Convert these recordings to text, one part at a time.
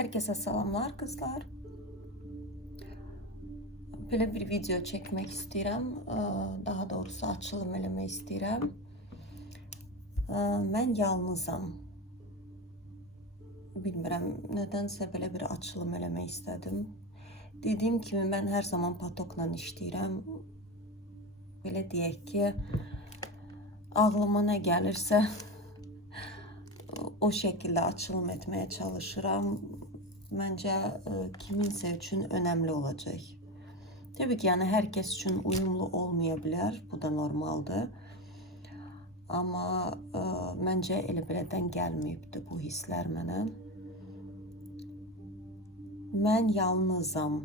Herkese salamlar kızlar. Belə bir video çəkmək istəyirəm. Daha doğrusu açılım eləmək istəyirəm. Mən yalnızam. Bilmirəm, nədənsə belə bir açılım eləmək istədim. Dediyim kimi mən hər zaman patokla işləyirəm. Belə deyək ki, ağlıma nə gəlirsə o şəkildə açılım etməyə çalışıram. Məncə kiminsə üçün önəmli olacaq. Təbii ki, yəni hər kəs üçün uyumlu olmaya bilər. Bu da normaldır. Amma məncə elə belədən gəlməyibdir bu hisslər mənə. Mən yalnızam.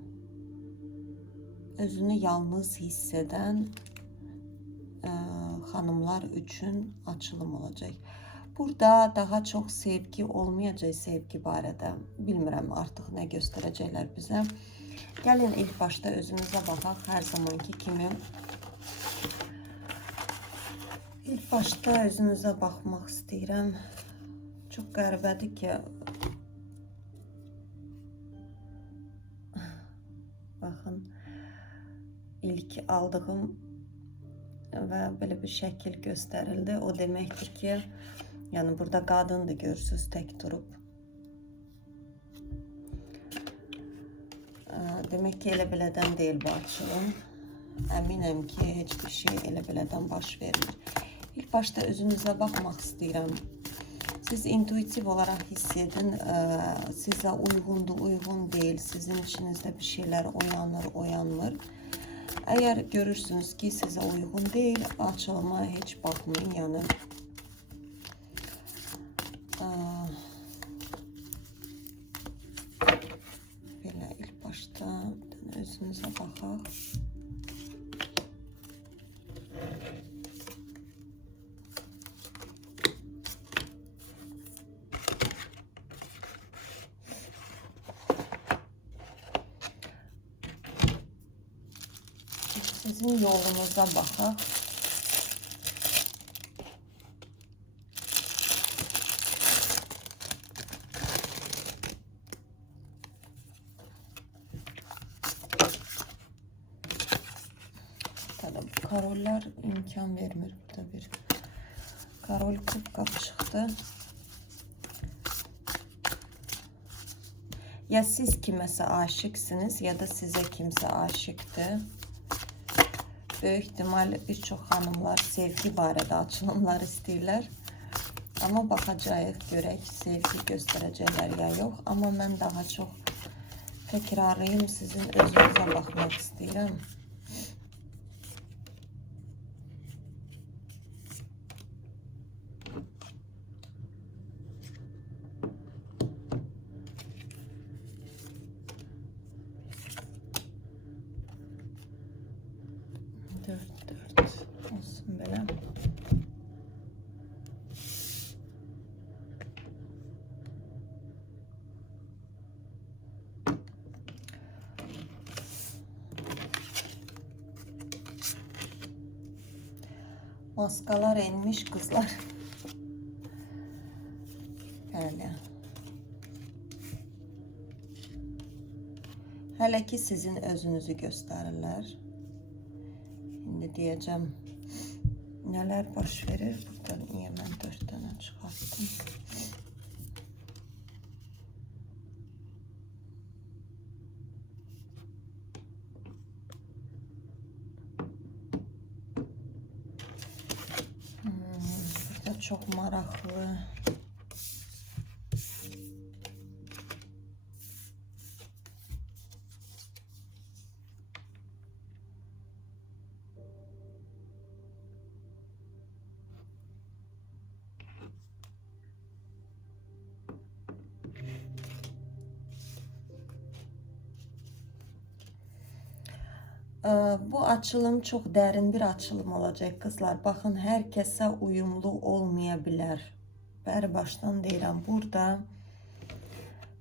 Özünü yalnız hiss edən xanımlar üçün açılım olacaq. Burada daha çox sevgi olmayacaq, sevgi barədə. Bilmirəm artıq nə göstərəcəklər bizə. Gəlin ilk başda özümüzə baxaq, hər zamanki kimi. İlk başda özümüzə baxmaq istəyirəm. Çox qəribədir ki, baxın, ilk aldığım və belə bir şəkil göstərildi. O deməkdir ki, yəni burada qadındır, görürsünüz, tək durub. Demək ki, elə belədən deyil bu açılım. Əminəm ki, heç bir şey elə belədən baş vermir. İlk başda özünüzə baxmaq istəyirəm. Siz intuitiv olaraq hiss edin, sizə uyğundur, uyğun deyil, sizin içinizdə bir şeylər oyanır, oyanmır. Əgər görürsünüz ki, sizə uyğun deyil, açılıma heç baxmayın, yəni. Belə ilk başda özünüzə baxaq. Sizin yolunuza baxaq. Karoller imkan vermir. Burada bir karol kubka çıxdı. Ya siz kiməsə aşıksınız, ya da sizə kimsə aşıqdır. Böyük ihtimal bir çox xanımlar sevgi barədə açılımlar istəyirlər. Amma baxacağıq, görək sevgi göstərəcəklər ya yox. Amma mən daha çox təkrarlayım, sizin özünüzə baxmaq istəyirəm. Dört olsun belə. Maskalar enmiş kızlar. Böyle. Hələ ki sizin özünüzü göstərirlər. Şimdi diyeceğim neler baş verir. Buradan niye ben 4 tane çıkarttım. Burada çok maraklı. Bu açılım çok dərin bir açılım olacak kızlar. Bakın herkese uyumlu olmayabilir. Bəri başdan deyirəm. Burada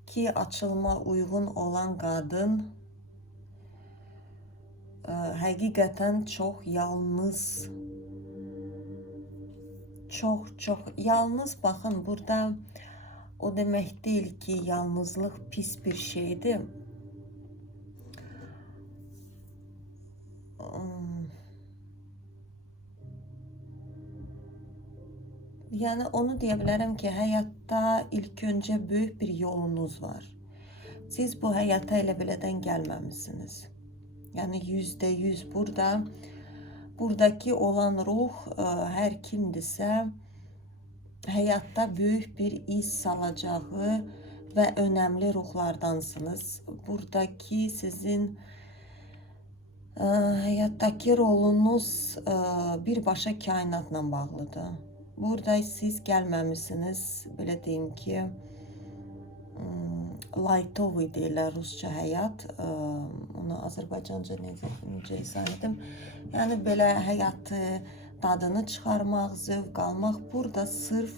ki açılıma uyğun olan qadın həqiqətən çox yalnız. Çok yalnız. Bakın burada o demek değil ki yalnızlık pis bir şeydi. Yani onu diyebilirim ki hayatta ilk önce büyük bir yolunuz var. Siz bu hayata elə belədən gəlməmisiniz. Yani %100 buradaki olan ruh her kimdirsə hayatta büyük bir iz salacağı ve önemli ruhlardansınız. Buradaki sizin hayattaki rolunuz birbaşa kainatla bağlıdır. Burada siz gəlməmisiniz, belə deyim ki, laytovi deyirlər Rusça həyat, onu Azərbaycanca necə izah edim. Yəni belə həyatı dadını çıxarmaq, zövq almaq, burada sırf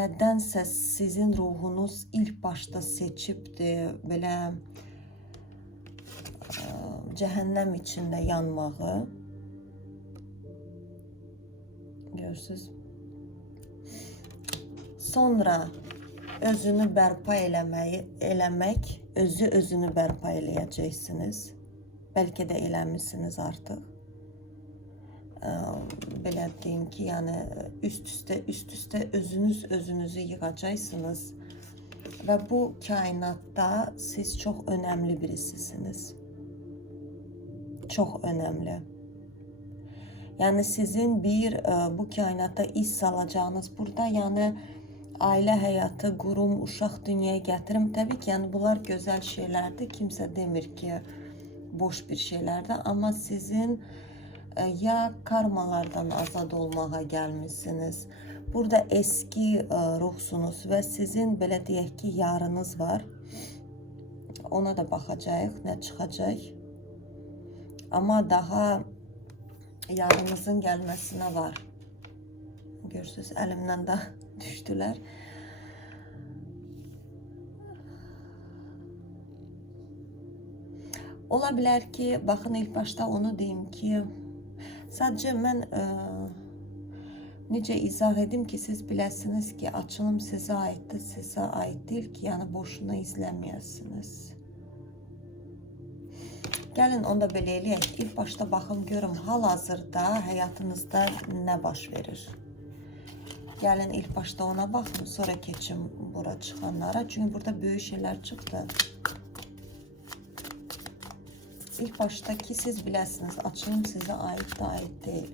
nədənsə sizin ruhunuz ilk başda seçibdir belə cəhənnəm içində yanmağı. Görürsünüz. Sonra özünü bərpa eləmək, özünü bərpa eləyəcəksiniz. Bəlkə də eləmişsiniz artıq. Belə deyim ki, yəni üst-üstə özünüzü yığacaqsınız. Və bu kainatda siz çox önəmli birisisiniz. Çox önəmli. Yani sizin bu kainata iz salacağınız burada, yani aile hayatı, qurum, uşaq dünyaya gətirim. Tabii ki, yani bunlar güzel şeylerdir. Kimse demir ki boş bir şeylerdir. Ama sizin ya karmalardan azad olmağa gelmişsiniz. Burada eski ruhsunuz ve sizin belə deyək ki yarınız var. Ona da baxacağıq, nə çıxacaq. Ama daha yarınızın gelmesine var. Görürsünüz, elimden de düştüler. Ola bilər ki, baxın ilk başta onu deyim ki, sadece mən necə izah edim ki, siz biləsiniz ki, açılım sizə aiddir, sizə aid deyil ki, yəni boşuna izləməyəsiniz. Gəlin onda belə eləyək. İlk başta baxın görüm hal-hazırda həyatınızda nə baş verir. Gəlin ilk başta ona baxın, sonra keçim bura çıxanlara. Çünki burada böyük şeylər çıxdı. İlk başdaki siz biləsiniz, açılım sizə aid da aid deyil.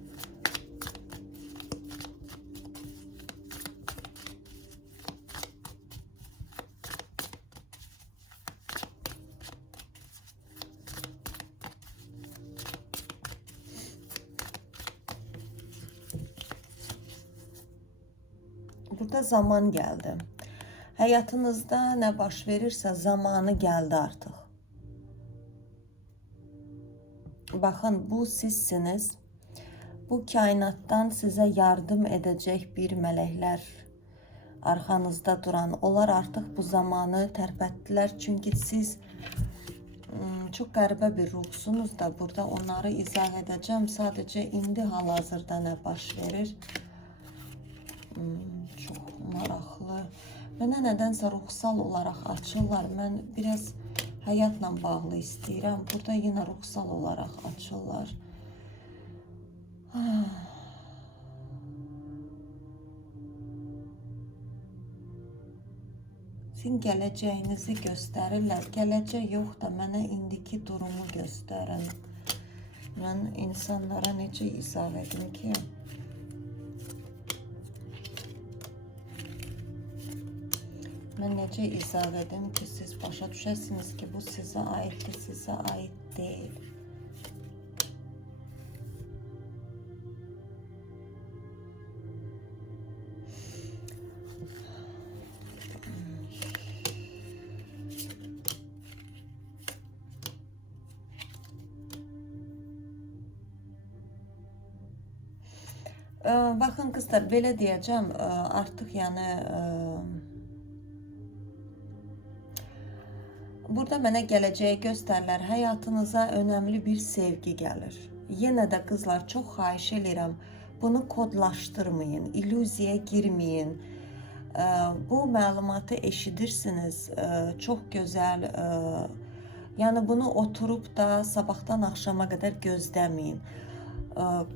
Burada zaman geldi. Hayatınızda ne baş verirse zamanı geldi artık. Bakın bu sizsiniz. Bu kainattan size yardım edecek bir melekler arkanızda duran. Onlar artık bu zamanı tərpətdilər. Çünkü siz çok qəribə bir ruhsunuz da burada onları izah edeceğim. Sadece indi hal-hazırda ne baş verir. Çok maraqlı. Mənə nədənsə ruhsal olaraq açırlar. Mən biraz həyatla bağlı istəyirəm. Burada yenə ruhsal olaraq açırlar. Sizin gələcəyinizi göstərirlər. Gələcək yox da mənə indiki durumu göstərin. Mən insanlara necə izah edim ki? Mən necə izah edim ki, siz başa düşəsiniz ki, bu sizə aiddir, sizə aid deyil. Baxın qızlar, belə deyəcəm, artıq yəni burada mənə gələcəyi göstərilər, həyatınıza önəmli bir sevgi gəlir. Yenə də qızlar, çox xahiş edirəm, Bunu kodlaşdırmayın, illüziyaya girməyin. Bu məlumatı eşidirsiniz, çox gözəl. Yəni bunu oturub da sabahdan axşama qədər gözləməyin.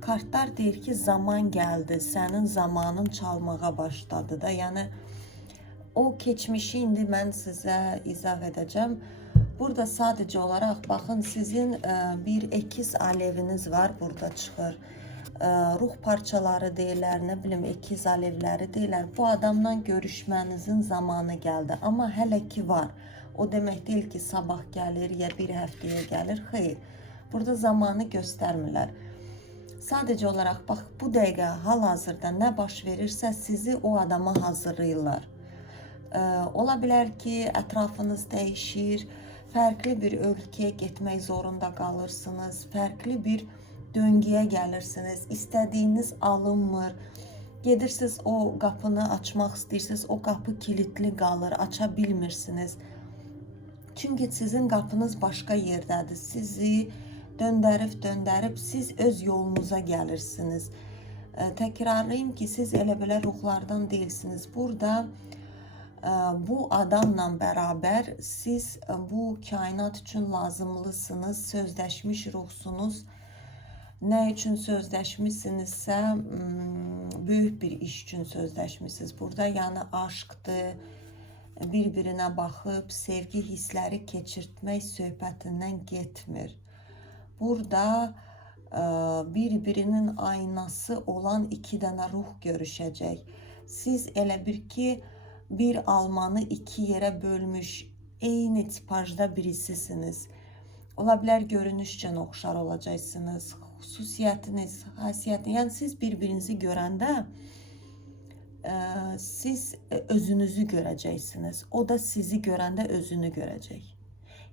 Kartlar deyir ki, zaman gəldi, sənin zamanın çalmağa başladı da. Yəni o keçmişi indi mən sizə izah edəcəm. Burada sadəcə olaraq baxın, sizin bir ekiz aleviniz var, burada çıxır. Ruh parçaları deyirlər, nə bilim, ekiz alevləri deyirlər. Bu adamla görüşmənizin zamanı gəldi, amma hələ ki var. O demək deyil ki, sabah gəlir, ya bir həftəyə gəlir. Xeyr, burada zamanı göstərmirlər. Sadəcə olaraq, bax, bu dəqiqə hal-hazırda nə baş verirsə, sizi o adama hazırlayırlar. Ola bilər ki, ətrafınız dəyişir, fərqli bir ölkəyə getmək zorunda qalırsınız, fərqli bir döngüyə gəlirsiniz, istədiyiniz alınmır, gedirsiniz o qapını açmaq istəyirsiniz, o qapı kilitli qalır, aça bilmirsiniz. Çünki sizin qapınız başqa yerdədir, sizi döndərib siz öz yolunuza gəlirsiniz. Təkrarlayayım ki, siz elə belə ruhlardan deyilsiniz. Burada bu adamla bərabər siz bu kainat üçün lazımlısınız, sözləşmiş ruhsunuz. Nə üçün sözləşmişsinizsə, böyük bir iş üçün sözləşmişsiniz. Burada yəni aşqdır, bir-birinə baxıb sevgi hissləri keçirtmək söhbətindən getmir. Burada bir-birinin aynası olan iki dənə ruh görüşəcək. Siz elə bir ki, bir almanı iki yerə bölmüş, eyni tipajda birisisiniz. Ola bilər görünüşcən oxşar olacaqsınız, xüsusiyyətiniz, haysiyyətiniz. Yəni siz bir-birinizi görəndə siz özünüzü görəcəksiniz. O da sizi görəndə özünü görəcək.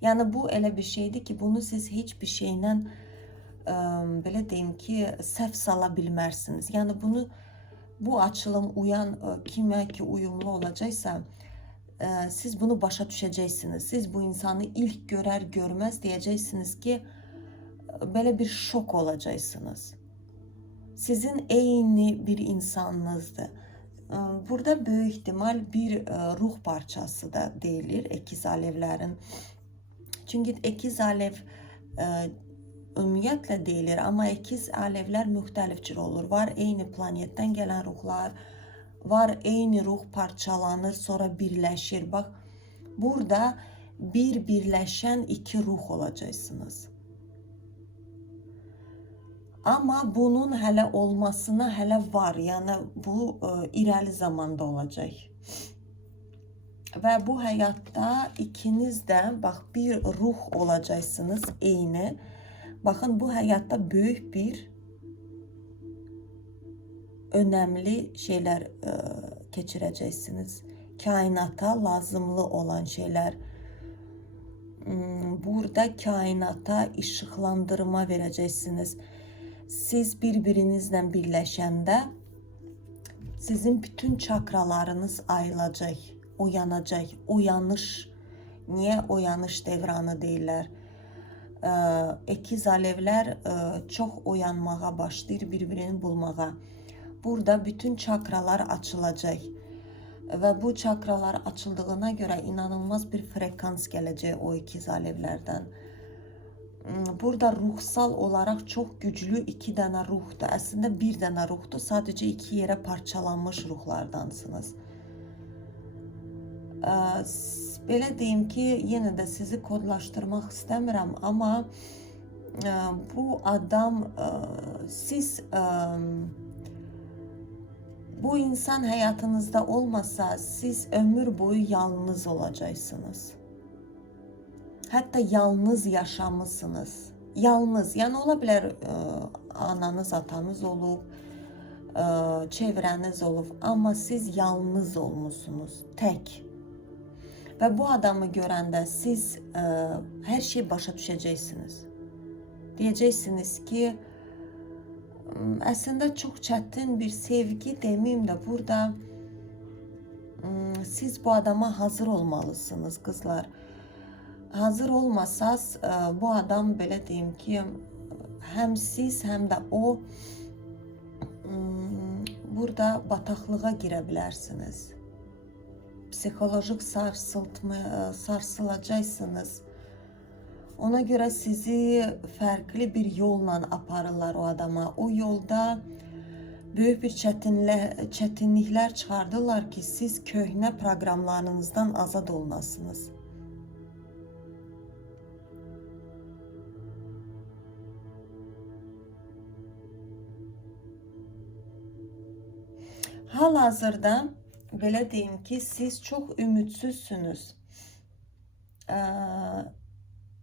Yəni bu elə bir şeydir ki, bunu siz heç bir şeylə belə deyim ki, səhv sala bilmərsiniz. Yəni bunu bu açılım kimə ki uyumlu olacaqsa, siz bunu başa düşəcəksiniz. Siz bu insanı ilk görər görməz deyəcəksiniz ki, belə bir şok olacaqsınız. Sizin eyni bir insanınızdır. Burada böyük ihtimal bir ruh parçası da deyilir ekiz alevlərin. Çünki ekiz alev ümumiyyətlə deyilir, amma ekiz alevlər müxtəlif cür olur. Var eyni planetdən gələn ruhlar, var eyni ruh parçalanır, sonra birləşir. Bax, burada birləşən iki ruh olacaqsınız. Amma bunun hələ olmasına hələ var, yəni bu irəli zamanda olacaq. Və bu həyatda ikiniz də bax bir ruh olacaqsınız eyni. Baxın, bu həyatda böyük bir önəmli şeylər keçirəcəksiniz. Kainata lazımlı olan şeylər. Burada kainata işıqlandırma verəcəksiniz. Siz bir-birinizlə birləşəndə sizin bütün çakralarınız ayılacaq, oyanacaq. Oyanış, niyə oyanış devranı deyirlər? Ekiz alevlər çox oyanmağa başlayır, bir-birini bulmağa. Burada bütün çakralar açılacaq və bu çakralar açıldığına görə inanılmaz bir frekans gələcək o ikiz alevlərdən. Burada ruhsal olaraq çox güclü iki dənə ruhdur. Əslində bir dənə ruhdur, sadəcə iki yerə parçalanmış ruhlardansınız. Belə deyim ki, yenə də sizi kodlaşdırmaq istəmirəm, amma bu adam, siz bu insan həyatınızda olmasa, siz ömür boyu yalnız olacaqsınız. Hətta yalnız yaşamısınız. Yalnız, yəni ola bilər ananız, atanız olub, çevrəniz olub, amma siz yalnız olmuşsunuz, tək. Və bu adamı görəndə siz hər şey başa düşəcəksiniz. Deyəcəksiniz ki, əslində çox çətin bir sevgi deməyim də, burada siz bu adama hazır olmalısınız, qızlar. Hazır olmasaz, bu adam belə deyim ki, həm siz, həm də o burada bataqlığa girə bilərsiniz. Psixolojik sarsılacaqsınız. Ona görə sizi fərqli bir yolla aparırlar o adama. O yolda böyük bir çətinliklər çıxardırlar ki, siz köhnə proqramlarınızdan azad olunasınız. Hal-hazırda belə deyim ki, siz çox ümidsizsiniz.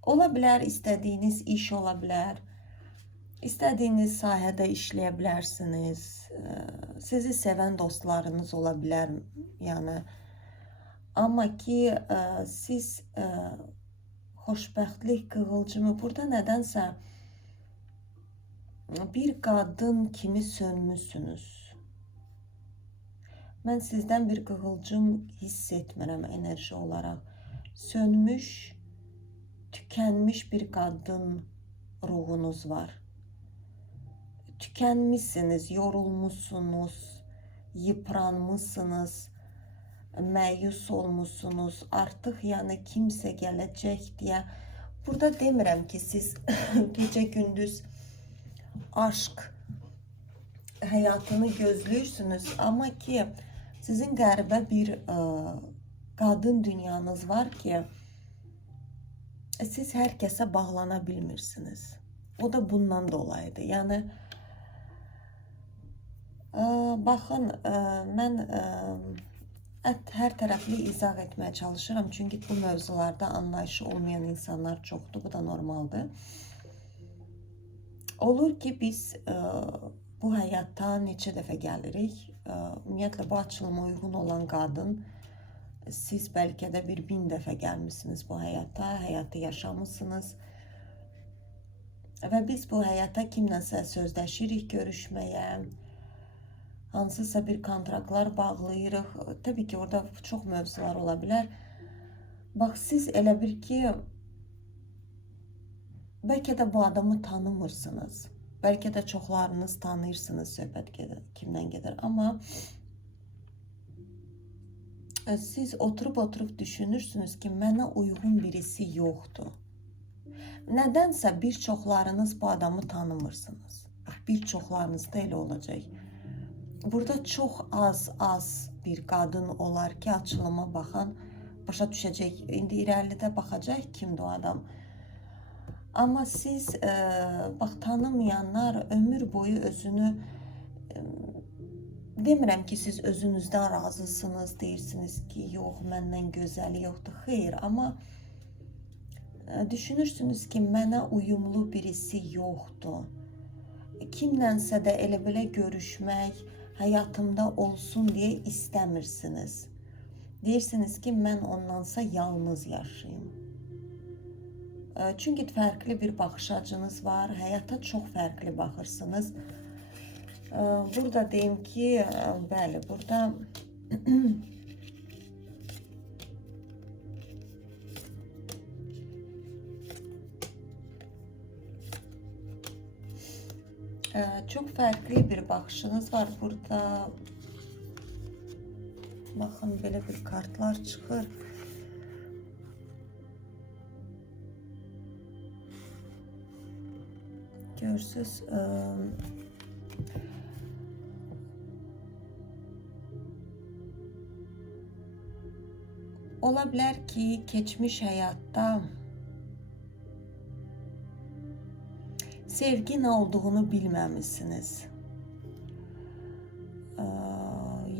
Ola bilər istədiyiniz iş ola bilər. İstədiyiniz sahədə işləyə bilərsiniz. Sizi sevən dostlarınız ola bilər. Yəni amma ki siz xoşbəxtlik qığılcımı burada nədənsə bir qadın kimi sönmüsünüz. Mən sizdən bir qığılcım hiss etmirəm enerji olaraq. Sönmüş, tükənmiş bir qadın ruhunuz var. Tükənmişsiniz, yorulmuşsunuz, yıpranmışsınız, məyus olmuşsunuz. Artıq yəni kimsə gələcək deyə. Burada demirəm ki, siz gecə-gündüz aşk həyatını gözləyirsiniz, amma ki sizin qəribə bir qadın dünyanız var ki, siz hər kəsə bağlana bilmirsiniz. O da bundan dolayıdır. Yəni, baxın, mən hər tərəfli izah etməyə çalışıram. Çünki bu mövzularda anlayışı olmayan insanlar çoxdur. Bu da normaldır. Olur ki, biz bu həyata neçə dəfə gəlirik. Ümumiyyətlə, bu açılıma uyğun olan qadın, siz bəlkə də 1000 dəfə gəlmişsiniz bu həyata, həyatı yaşamışsınız. Və biz bu həyata kimləsə sözləşirik görüşməyə, hansısa bir kontraktlar bağlayırıq. Təbii ki, orada çox mövzular ola bilər. Bax, siz elə bir ki, bəlkə də bu adamı tanımırsınız. Bəlkə də çoxlarınız tanıyırsınız, söhbət kimdən gedir. Amma siz oturub düşünürsünüz ki, mənə uyğun birisi yoxdur. Nədənsə bir çoxlarınız bu adamı tanımırsınız. Bir çoxlarınız da elə olacaq. Burada çox az bir qadın olar ki, açılıma baxan başa düşəcək. İndi irəlidə baxacaq kimdir o adam. Amma siz bax, tanımayanlar ömür boyu özünü, demirəm ki, siz özünüzdən razısınız, deyirsiniz ki, yox, məndən gözəli yoxdur. Xeyr, amma düşünürsünüz ki, mənə uyumlu birisi yoxdur. Kimlənsə də elə belə görüşmək, həyatımda olsun deyə istəmirsiniz. Deyirsiniz ki, mən ondansa yalnız yaşayayım. Çünki fərqli bir baxış açınız var, həyata çox fərqli baxırsınız. Burada deyim ki, bəli, burada çox fərqli bir baxışınız var. Burada baxın, belə bir kartlar çıxır. Görürsünüz, ola bilər ki, keçmiş həyatda sevgi nə olduğunu bilməmişsiniz.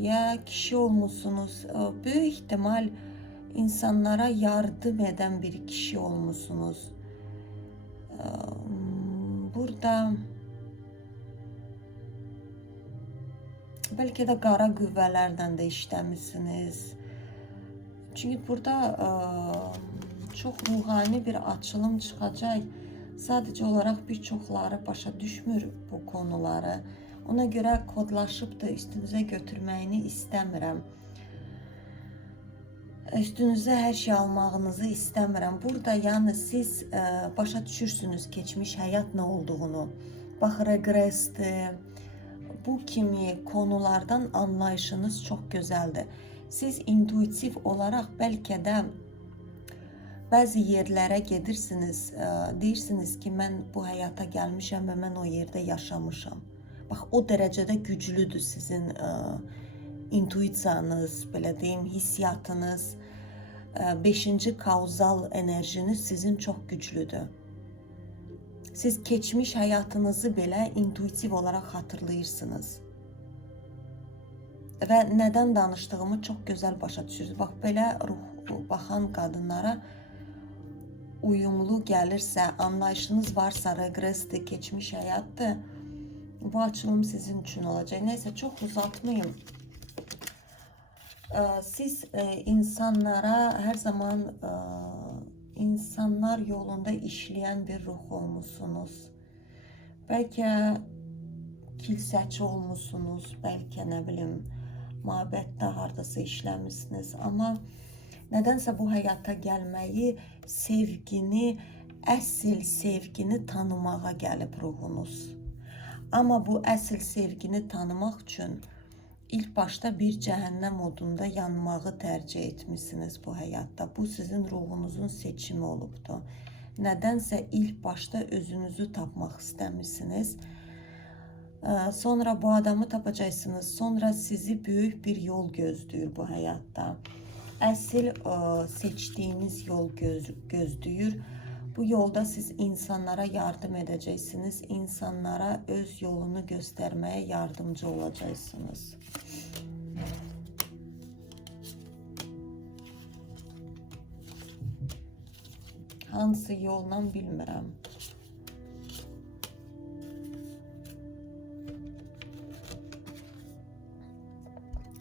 Ya kişi olmuşsunuz, böyük ihtimal insanlara yardım eden bir kişi olmuşsunuz. Burada belki de qara qüvvələrdən də işləmişsiniz. Çünkü burada çok ruhani bir açılım çıxacaq. Sadece olarak birçokları başa düşmür bu konuları. Ona göre kodlaşıp da üstünüze götürməyini istəmirəm. Üstünüze her şey almağınızı istəmirəm. Burada yani siz başa düşürsünüz keçmiş həyat nə olduğunu. Bax, regresdir, bu kimi konulardan anlayışınız çok güzeldir. Siz intuitif olarak belki de bazı yerlere gedirsiniz, deyirsiniz ki mən bu həyata gəlmişəm və mən o yerdə yaşamışam. Bax, o dərəcədə güclüdür sizin intuisiyanız, belə deyim, hissiyatınız, 5-ci kauzal enerjiniz sizin çox güclüdür. Siz keçmiş həyatınızı belə intuitiv olaraq xatırlayırsınız. Və nədən danışdığımı çox gözəl başa düşürsünüz. Bax, belə ruh baxan qadınlara uyumlu gəlirsə, anlayışınız varsa, regresdir, keçmiş həyatdır, bu açılım sizin üçün olacaq. Neysə, çox uzatmayayım. Siz insanlara hər zaman insanlar yolunda işləyən bir ruh olmuşsunuz. Bəlkə kilsəçi olmuşsunuz, bəlkə nə bilim, mabəddə hardasa işləmişsiniz. Amma nədənsə bu həyata gəlməyi, sevgini, əsl sevgini tanımağa gəlib ruhunuz. Amma bu əsl sevgini tanımaq üçün İlk başta bir cəhənnəm odunda yanmağı tercih etmişsiniz bu həyatda. Bu sizin ruhunuzun seçimi olubdu. Nədənsə ilk başta özünüzü tapmaq istəmişsiniz. Sonra bu adamı tapacaqsınız. Sonra sizi böyük bir yol gözləyir bu həyatda. Əsl seçdiyiniz yol gözləyir. Bu yolda siz insanlara yardım edəcəksiniz. İnsanlara öz yolunu göstərməyə yardımcı olacaqsınız. Hansı yolla bilmirəm.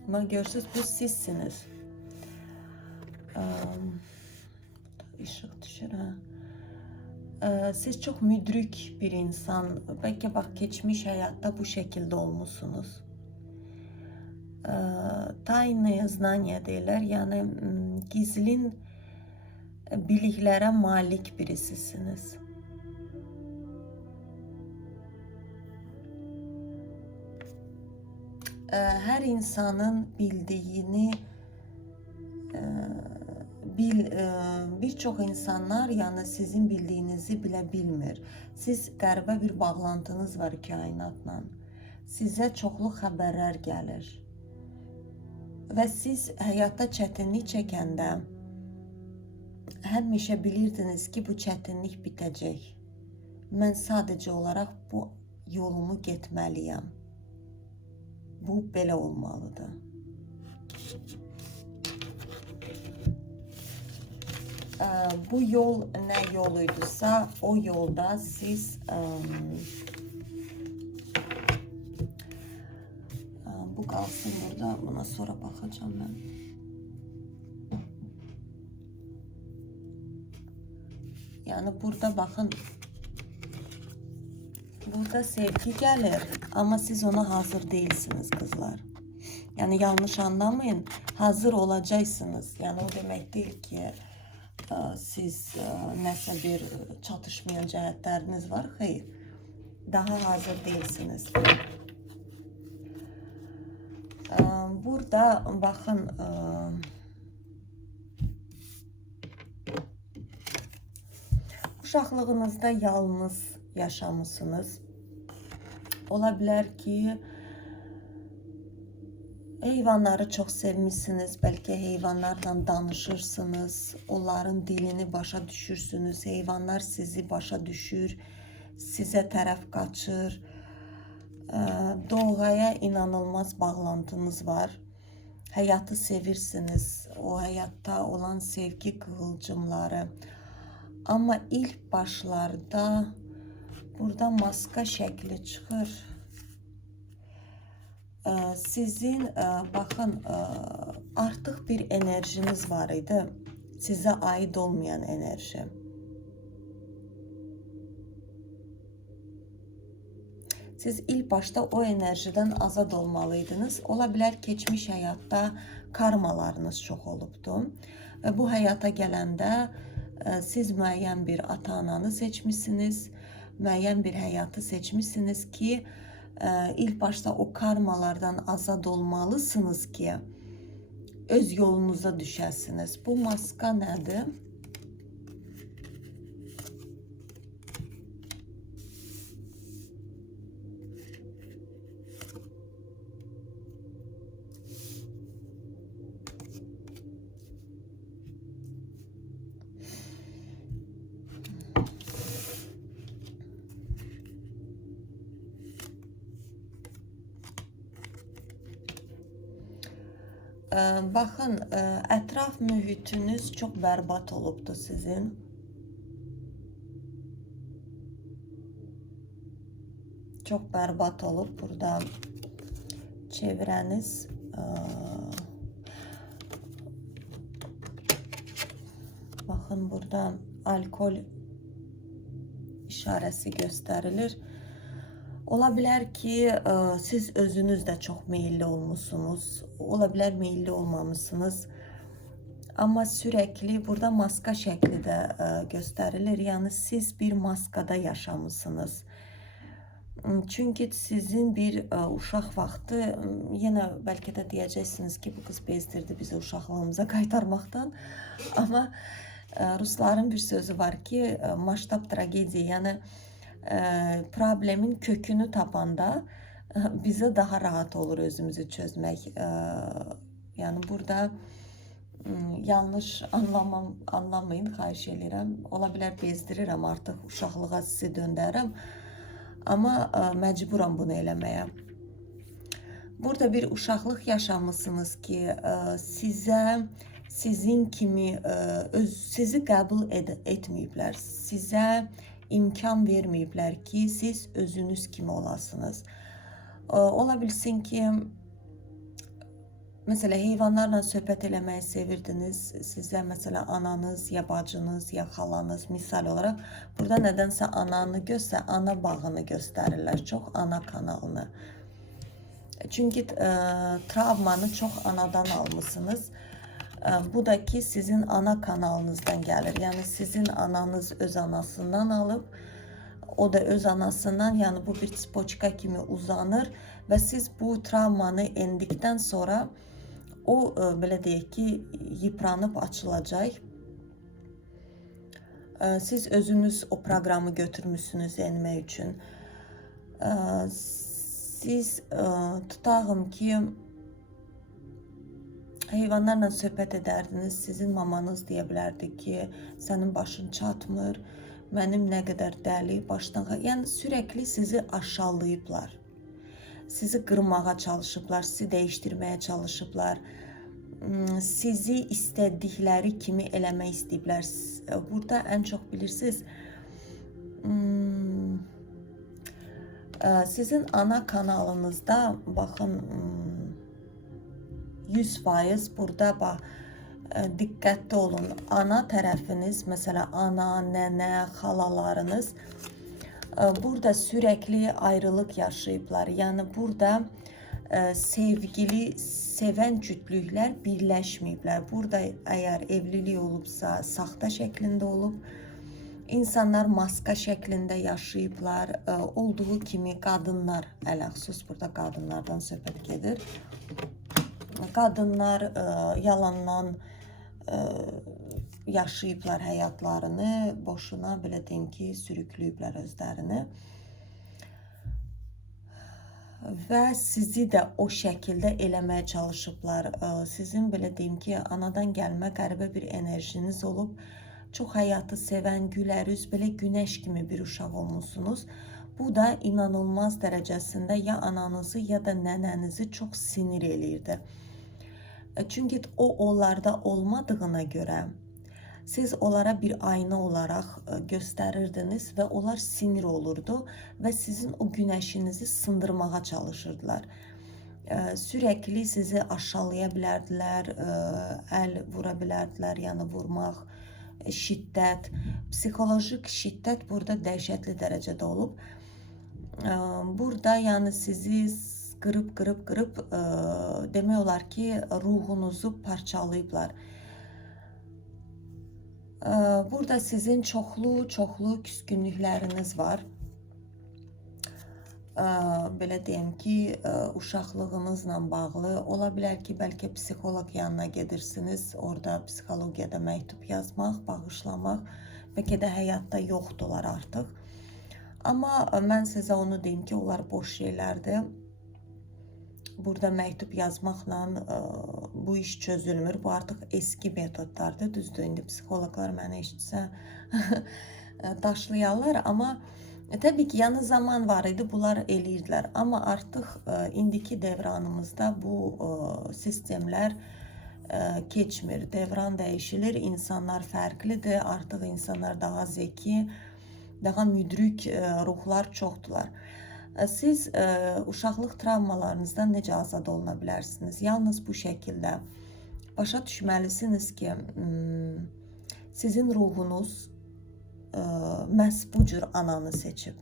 Ama görürsünüz, bu sizsiniz. Işık düşür ha. Siz çok müdrik bir insan. Belki bak geçmiş hayatta bu şekilde olmuşsunuz. Tayne znanya deyirlər. Yani gizlin biliklere malik birisisiniz. Her insanın bildiğini birçok insanlar yani sizin bildiğinizi bile bilmir. Siz qəribə bir bağlantınız var kainatla. Sizə çoxlu xəbərlər gəlir. Və siz həyatda çətinlik çəkəndə həmişə bilirdiniz ki, bu çətinlik bitəcək. Mən sadəcə olaraq bu yolumu getməliyəm. Bu belə olmalıdır. Bu yol nə yoluydusa, o yolda siz bu qalsın burada, buna sonra baxacağım mən. Yani burada baxın, burada sevgi gəlir, amma siz ona hazır değilsiniz kızlar. Yani yanlış anlamayın, hazır olacaksınız. Yani o demek değil ki siz nəsə bir çatışmayan cəhətləriniz var. Xeyr, daha hazır değilsiniz. Burada baxın, uşaqlığınızda yalnız yaşamışsınız. Ola bilər ki, heyvanları çok sevmişsiniz. Belki heyvanlarla danışırsınız. Onların dilini başa düşürsünüz. Heyvanlar sizi başa düşür. Size tərəf qaçır. Doğaya inanılmaz bağlantınız var. Həyatı sevirsiniz. O həyatda olan sevgi qığılcımları. Ama ilk başlarda burada maska şəkli çıxır. Sizin bakın artık bir enerjiniz var idi. Size ait olmayan enerji. Siz ilk başta o enerjiden azad olmalıydınız. Ola bilər keçmiş həyatda karmalarınız çox olubdu. Ve bu həyata gələndə siz müəyyən bir ata-ananı seçmişsiniz. Müəyyən bir həyatı seçmişsiniz ki, İlk başta o karmalardan azad olmalısınız ki öz yolunuza düşəsiniz. Bu maska nədir? Baxın, ətraf mühitiniz çox bərbad olubdur sizin. Çox bərbad olub. Burada çevrəniz baxın, burada alkol işarəsi göstərilir. Ola bilər ki, siz özünüz də çox meyilli olmuşsunuz. Ola bilər meyilli olmamışsınız. Amma sürəkli burada maska şəkli də göstərilir. Yəni siz bir maskada yaşamısınız. Çünki sizin bir uşaq vaxtı, yenə bəlkə də deyəcəksiniz ki, bu qız bezdirdi bizi uşaqlığımıza qaytarmaqdan. Amma rusların bir sözü var ki, maştab tragediya, yəni problemin kökünü tapanda bizə daha rahat olur özümüzü çözmək. Yəni burada yanlış anlamayın, xahiş edirəm. Ola bilər bezdirirəm, artıq uşaqlığa sizi döndərəm. Amma məcburam bunu eləməyə. Burada bir uşaqlıq yaşamışsınız ki, sizin kimi sizi qəbul etməyiblər. Sizə imkan verməyiblər ki, siz özünüz kimi olasınız. Ola bilsin ki, mesela heyvanlarla söhbət eləməyi sevirdiniz. Sizə mesela ananız, ya bacınız, ya xalanız misal olaraq burada nədənsə ananı ana bağını göstərirlər, çox ana kanalını. Çünki travmanı çox anadan almışsınız. Bu da ki sizin ana kanalınızdan gəlir. Yəni sizin ananız öz anasından alıb, o da öz anasından, yəni bu bir çipoçka kimi uzanır və siz bu travmanı endikdən sonra o belə deyək ki, yıpranıb açılacaq. Siz özünüz o proqramı götürmüşsünüz enmək üçün. Siz tutağım ki, heyvanlarla söhbət edərdiniz, sizin mamanız deyə bilərdi ki, sənin başın çatmır, mənim nə qədər dəli, başdan... Yəni sürəkli sizi aşağılayıblar, sizi qırmağa çalışıblar, sizi dəyişdirməyə çalışıblar, sizi istədikləri kimi eləmək istəyiblər. Burada ən çox bilirsiniz, sizin ana kanalınızda, baxın, 100% burada bax, diqqətli olun. Ana tərəfiniz, mesela ana, nənə, xalalarınız burada sürəkli ayrılıq yaşayıblar. Yəni burada sevgili, sevən cütlüklər birləşməyiblər. Burada əgər evlilik olubsa, saxta şəklində olub. İnsanlar maska şəklində yaşayıblar. Olduğu kimi qadınlar, ələxüsus burada qadınlardan söhbət gedir. Qadınlar yalandan yaşayıblar həyatlarını, boşuna belə deyim ki, sürükləyiblər özlərini. Və sizi də o şəkildə eləməyə çalışıblar. Sizin belə deyim ki, anadan gəlmə qəribə bir enerjiniz olub. Çox həyatı sevən, gülərüz, belə günəş kimi bir uşaq olmuşsunuz. Bu da inanılmaz dərəcəsində ya ananızı ya da nənənizi çox sinir eləyirdi. Çünki o onlarda olmadığına görə siz onlara bir ayna olaraq göstərirdiniz və onlar sinir olurdu və sizin o günəşinizi sındırmağa çalışırdılar. Sürəkli sizi aşağılaya bilərdilər, əl vura bilərdilər, yəni vurmaq, şiddət, psixolojik şiddət burada dəhşətli dərəcədə olub. Burada yəni sizi qırıb demək olar ki, ruhunuzu parçalayıblar. Burada sizin çoxlu küskünlükləriniz var. belə deyim ki, uşaqlığınızla bağlı ola bilər ki, bəlkə psixoloq yanına gedirsiniz, orada psixologiyada məktub yazmaq, bağışlamaq, bəlkə də həyatda yoxdular artıq. Amma mən sizə onu deyim ki, onlar boş şeylərdir. Burada məktub yazmaqla bu iş çözülmür. Bu artıq eski metodlardır. Düzdür, indi psixoloqlar mənə eşitsə daşlayarlar, amma təbii ki, yəni zaman var idi, bunlar eləyirdilər. Amma artıq indiki devranımızda bu sistemlər keçmir. Devran dəyişilir, insanlar fərqlidir, artıq insanlar daha zeki, daha müdrik ruhlar çoxdular. Siz uşaqlıq travmalarınızdan necə azad oluna bilərsiniz? Yalnız bu şəkildə başa düşməlisiniz ki, sizin ruhunuz məhz bu cür ananı seçib.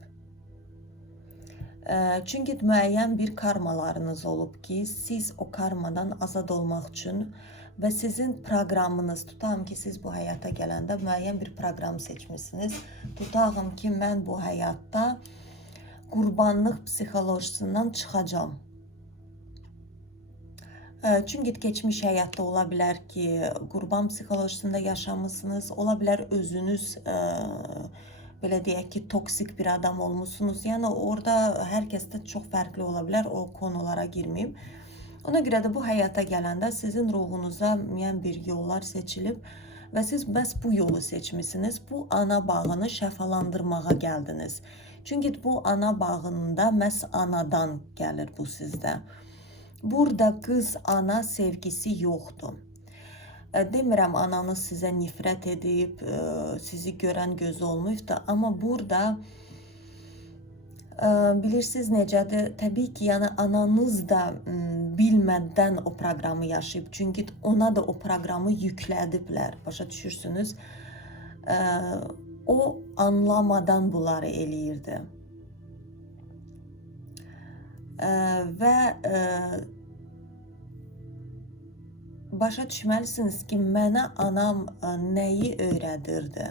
Çünki müəyyən bir karmalarınız olub ki, siz o karmadan azad olmaq üçün və sizin proqramınız, tutağım ki, siz bu həyata gələndə müəyyən bir proqram seçmişsiniz. Tutağım ki, mən bu həyatda qurbanlıq psixolojisindən çıxacam. Çünki keçmiş həyatda ola bilər ki, qurban psixolojisində yaşamısınız, ola bilər özünüz, belə deyək ki, toksik bir adam olmuşsunuz. Yəni, orada hər kəsdə çox fərqli ola bilər, o konulara girməyim. Ona görə də bu həyata gələndə sizin ruhunuza müəyyən bir yollar seçilib və siz məhz bu yolu seçmişsiniz. Bu ana bağını şəfalandırmağa gəldiniz. Çünki bu ana bağında məhz anadan gəlir bu sizdə. Burada qız ana sevgisi yoxdur. Demirəm ananız sizə nifrət edib, sizi görən gözü olmayıb da, amma burada bilirsiniz necədir? Təbii ki, yəni ananız da bilmədən o proqramı yaşayıb. Çünki ona da o proqramı yüklədiblər, başa düşürsünüz. O anlamadan bunları eləyirdi. Və başa düşməlisiniz ki, mənə anam nəyi öyrədirdi?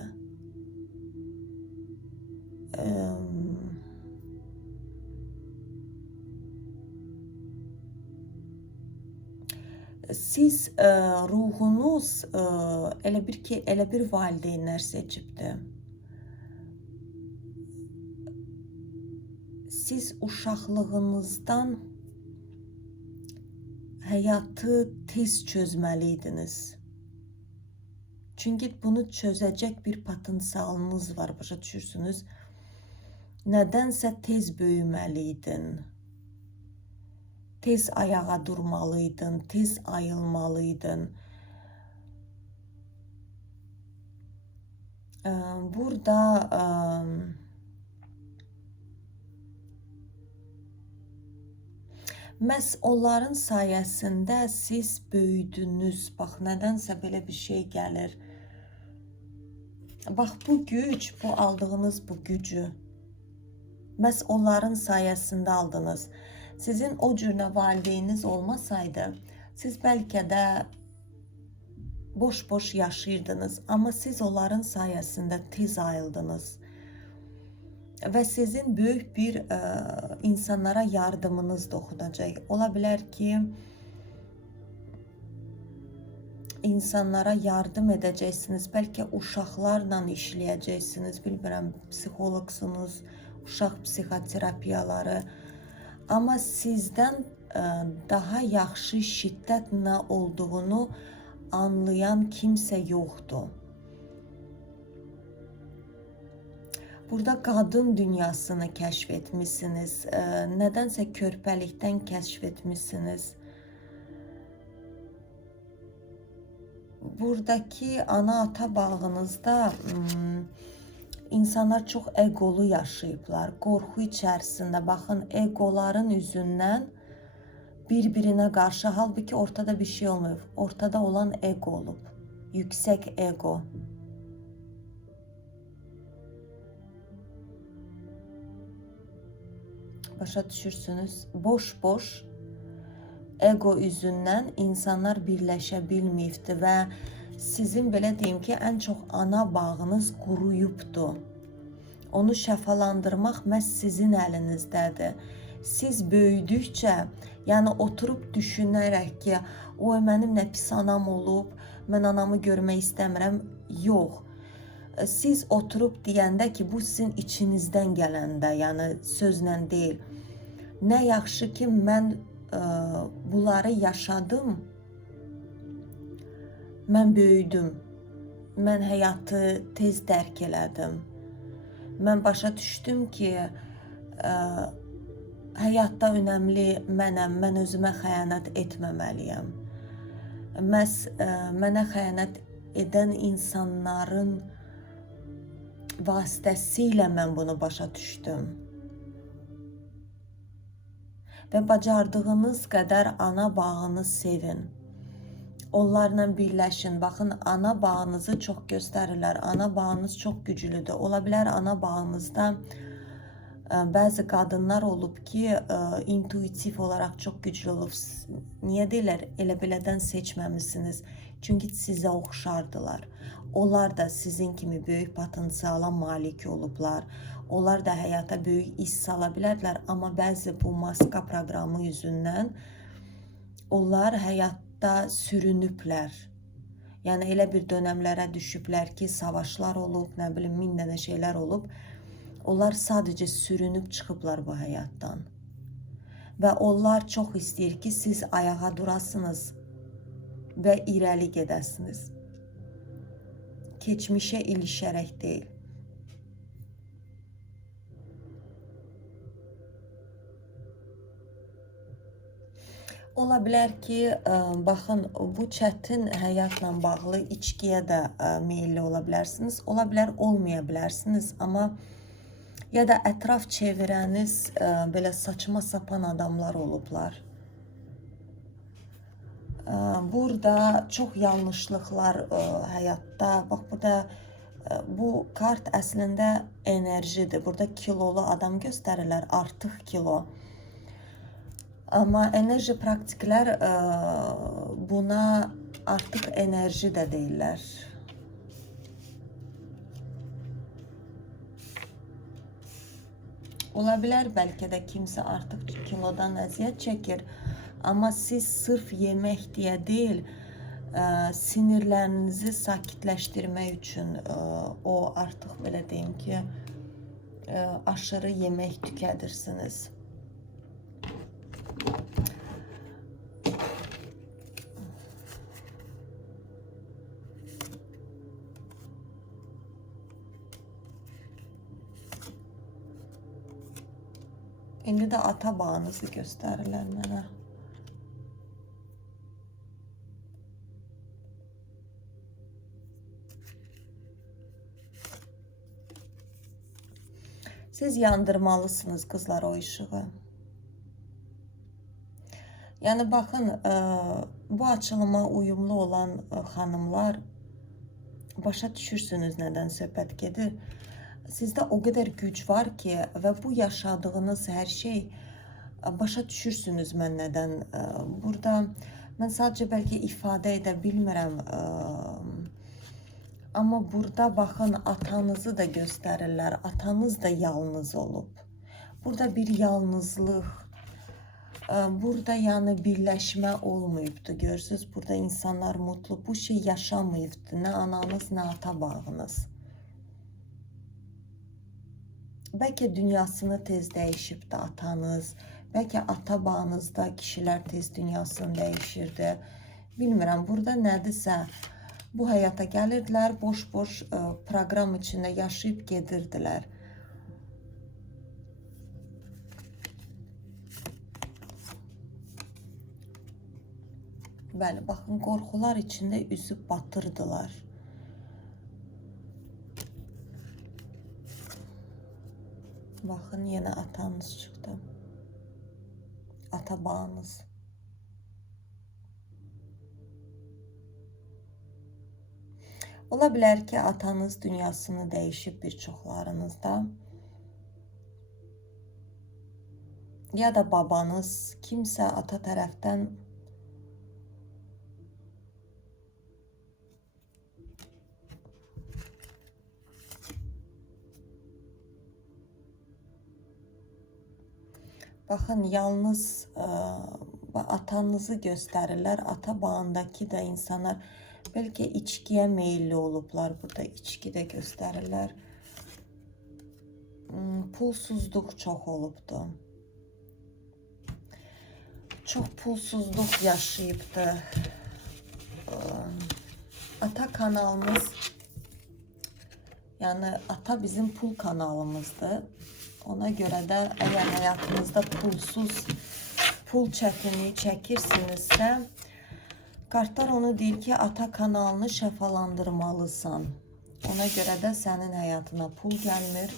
Siz ruhunuz elə bir valideynlər seçibdir. Siz uşaqlığınızdan həyatı tez çözməliydiniz. Çünki bunu çözəcək bir potensialınız var, başa düşürsünüz. Nədənsə tez böyüməliydin. Tez ayağa durmalıydın, tez ayılmalıydın. Burada məhz onların sayəsində siz böyüdünüz. Bax, nədənsə belə bir şey gəlir. Bax, bu güc, bu aldığınız bu gücü məhz onların sayəsində aldınız. Sizin o cürünə valideyniniz olmasaydı, siz bəlkə də boş-boş yaşayırdınız, amma siz onların sayəsində tez ayıldınız. Və sizin böyük bir insanlara yardımınız dokunacaq. Ola bilər ki, insanlara yardım edəcəksiniz, bəlkə uşaqlarla işləyəcəksiniz, bilmirəm, psixoloqsunuz, uşaq psixoterapiyaları. Amma sizdən daha yaxşı şiddətlə olduğunu anlayan kimsə yoxdur. Burada qadın dünyasını kəşf etmişsiniz, nədənsə körpəlikdən kəşf etmişsiniz. Buradakı ana-ata bağınızda insanlar çox egolu yaşayıblar, qorxu içərisində. Baxın, egoların üzündən bir-birinə qarşı, halbuki ortada bir şey olmayıb. Ortada olan ego olub, yüksək ego. Başa düşürsünüz, boş-boş ego üzündən insanlar birləşə bilməyibdir və sizin belə deyim ki, ən çox ana bağınız quruyubdur. Onu şəfalandırmaq məhz sizin əlinizdədir. Siz böyüdükcə, yəni oturub düşünərək ki, o mənim nə pis anam olub, mən anamı görmək istəmirəm. Yox. Siz oturub deyəndə ki, bu sizin içinizdən gələndə, yəni sözlə deyil. Nə yaxşı ki, mən bunları yaşadım, mən böyüdüm, mən həyatı tez dərk elədim. Mən başa düşdüm ki, həyatda önəmli mənəm, mən özümə xəyanət etməməliyəm. Məhz mənə xəyanət edən insanların vasitəsilə mən bunu başa düşdüm. Və bacardığınız qədər ana bağını sevin. Onlarla birləşin. Baxın, ana bağınızı çox göstərirlər. Ana bağınız çox güclüdür. Ola bilər ana bağınızda bəzi qadınlar olub ki, intuitiv olaraq çox güclü olub. Niyə deyirlər? Elə belədən seçməmisiniz. Çünki sizə oxşardılar. Onlar da sizin kimi böyük potensiala malik olublar. Onlar da həyata böyük iz sala bilərlər. Amma bəzi bu maska proqramı yüzündən onlar həyatda sürünüblər. Yəni elə bir dönəmlərə düşüblər ki, savaşlar olub, nə bilim, min dənə şeylər olub. Onlar sadəcə sürünüb çıxıblar bu həyatdan. Və onlar çox istəyir ki, siz ayağa durasınız və irəli gedəsiniz. Keçmişə ilişərək deyil. Ola bilər ki, baxın, bu çətin həyatla bağlı içkiyə də meyilli ola bilərsiniz. Ola bilər, olmaya bilərsiniz, amma ya da ətraf çevirəniz belə saçma sapan adamlar olublar. Burada çox yanlışlıqlar həyatda, bax burada bu kart əslində enerjidir. Burada kilolu adam göstərirlər, artıq kilo. Amma enerji praktiklər buna artıq enerji də deyirlər. Ola bilər, bəlkə də kimsə artıq kilodan əziyyət çəkir. Amma siz sırf yemək deyə deyil, sinirlərinizi sakitləşdirmək üçün o artıq belə deyim ki, aşırı yemək tükədirsiniz. İndi də ata bağınızı göstərirlər mənə. Siz yandırmalısınız qızlar o işığı. Yəni baxın, bu açılıma uyumlu olan xanımlar başa düşürsünüz nədən söhbət gedir. Sizdə o qədər güc var ki və bu yaşadığınız hər şey başa düşürsünüz mən nədən. Burada mən sadəcə bəlkə ifadə edə bilmirəm. Amma burada baxın, atanızı da göstərirlər. Atanız da yalnız olub. Burada bir yalnızlıq, burada yəni birləşmə olmayıbdı. Görürsünüz, burada insanlar mutlu. Bu şey yaşamayıbdı. Nə ananız, nə ata bağınız. Bəlkə dünyasını tez dəyişibdi atanız. Bəlkə ata bağınızda kişilər tez dünyasını dəyişirdi. Bilmirəm, burada nədirsə bu həyata gəlirdilər, boş-boş proqram içində yaşayıb gedirdilər. Bəli, baxın, qorxular içində üzüb batırdılar. Baxın, yenə atanız çıxdı. Ata bağınız. Ola bilər ki, atanız dünyasını dəyişib bir çoxlarınızda. Ya da babanız, kimsə ata tərəfdən Baxın, yalnız atanızı göstərirlər. Ata bağındakı da insanlar bəlkə içkiyə meyilli olublar. Burada içki də göstərirlər. Pulsuzluq çox olubdu. Çox pulsuzluq yaşayıbdı. Ata kanalımız, yəni ata bizim pul kanalımızdır. Ona görə də əgər həyatınızda pul çətinliyi çəkirsinizsə, kartlar onu deyir ki, ata kanalını şəfalandırmalısan. Ona görə də sənin həyatına pul gəlmir.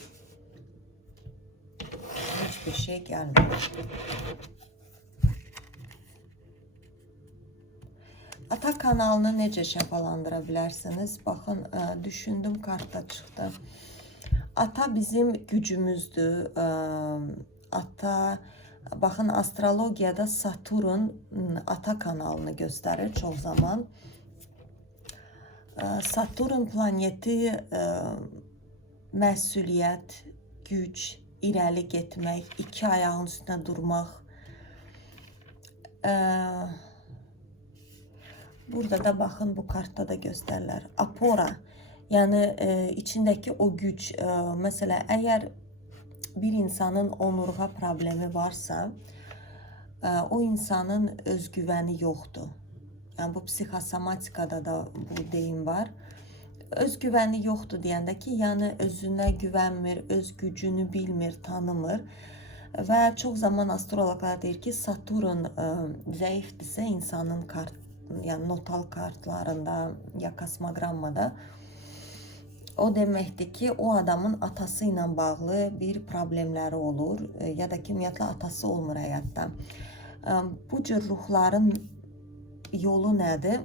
Hiçbir şey gəlmir. Ata kanalını necə şəfalandıra bilərsiniz? Baxın, düşündüm, kartda çıxdı. Ata bizim gücümüzdür. Ata, baxın, astrologiyada Saturn ata kanalını göstərir çox zaman. Saturn planeti məsuliyyət, güc, irəli getmək, iki ayağın üstünə durmaq. Burada da baxın, bu kartda da göstərirlər. Apora, yəni içindəki o güc. Məsələn, əgər bir insanın onurğa problemi varsa, o insanın özgüvəni yoxdur. Yəni bu psixosomatikada da bu deyim var. Özgüvəni yoxdur deyəndə ki, yəni özünə güvənmir, öz gücünü bilmir, tanımır. Və çox zaman astrologlar deyir ki, Saturn zəifdirsə insanın yəni notal kartlarında ya kosmogrammada o deməkdir ki, o adamın atası ilə bağlı bir problemləri olur ya da ki, ümumiyyətlə atası olmur həyatda. Bu cür ruhların yolu nədir?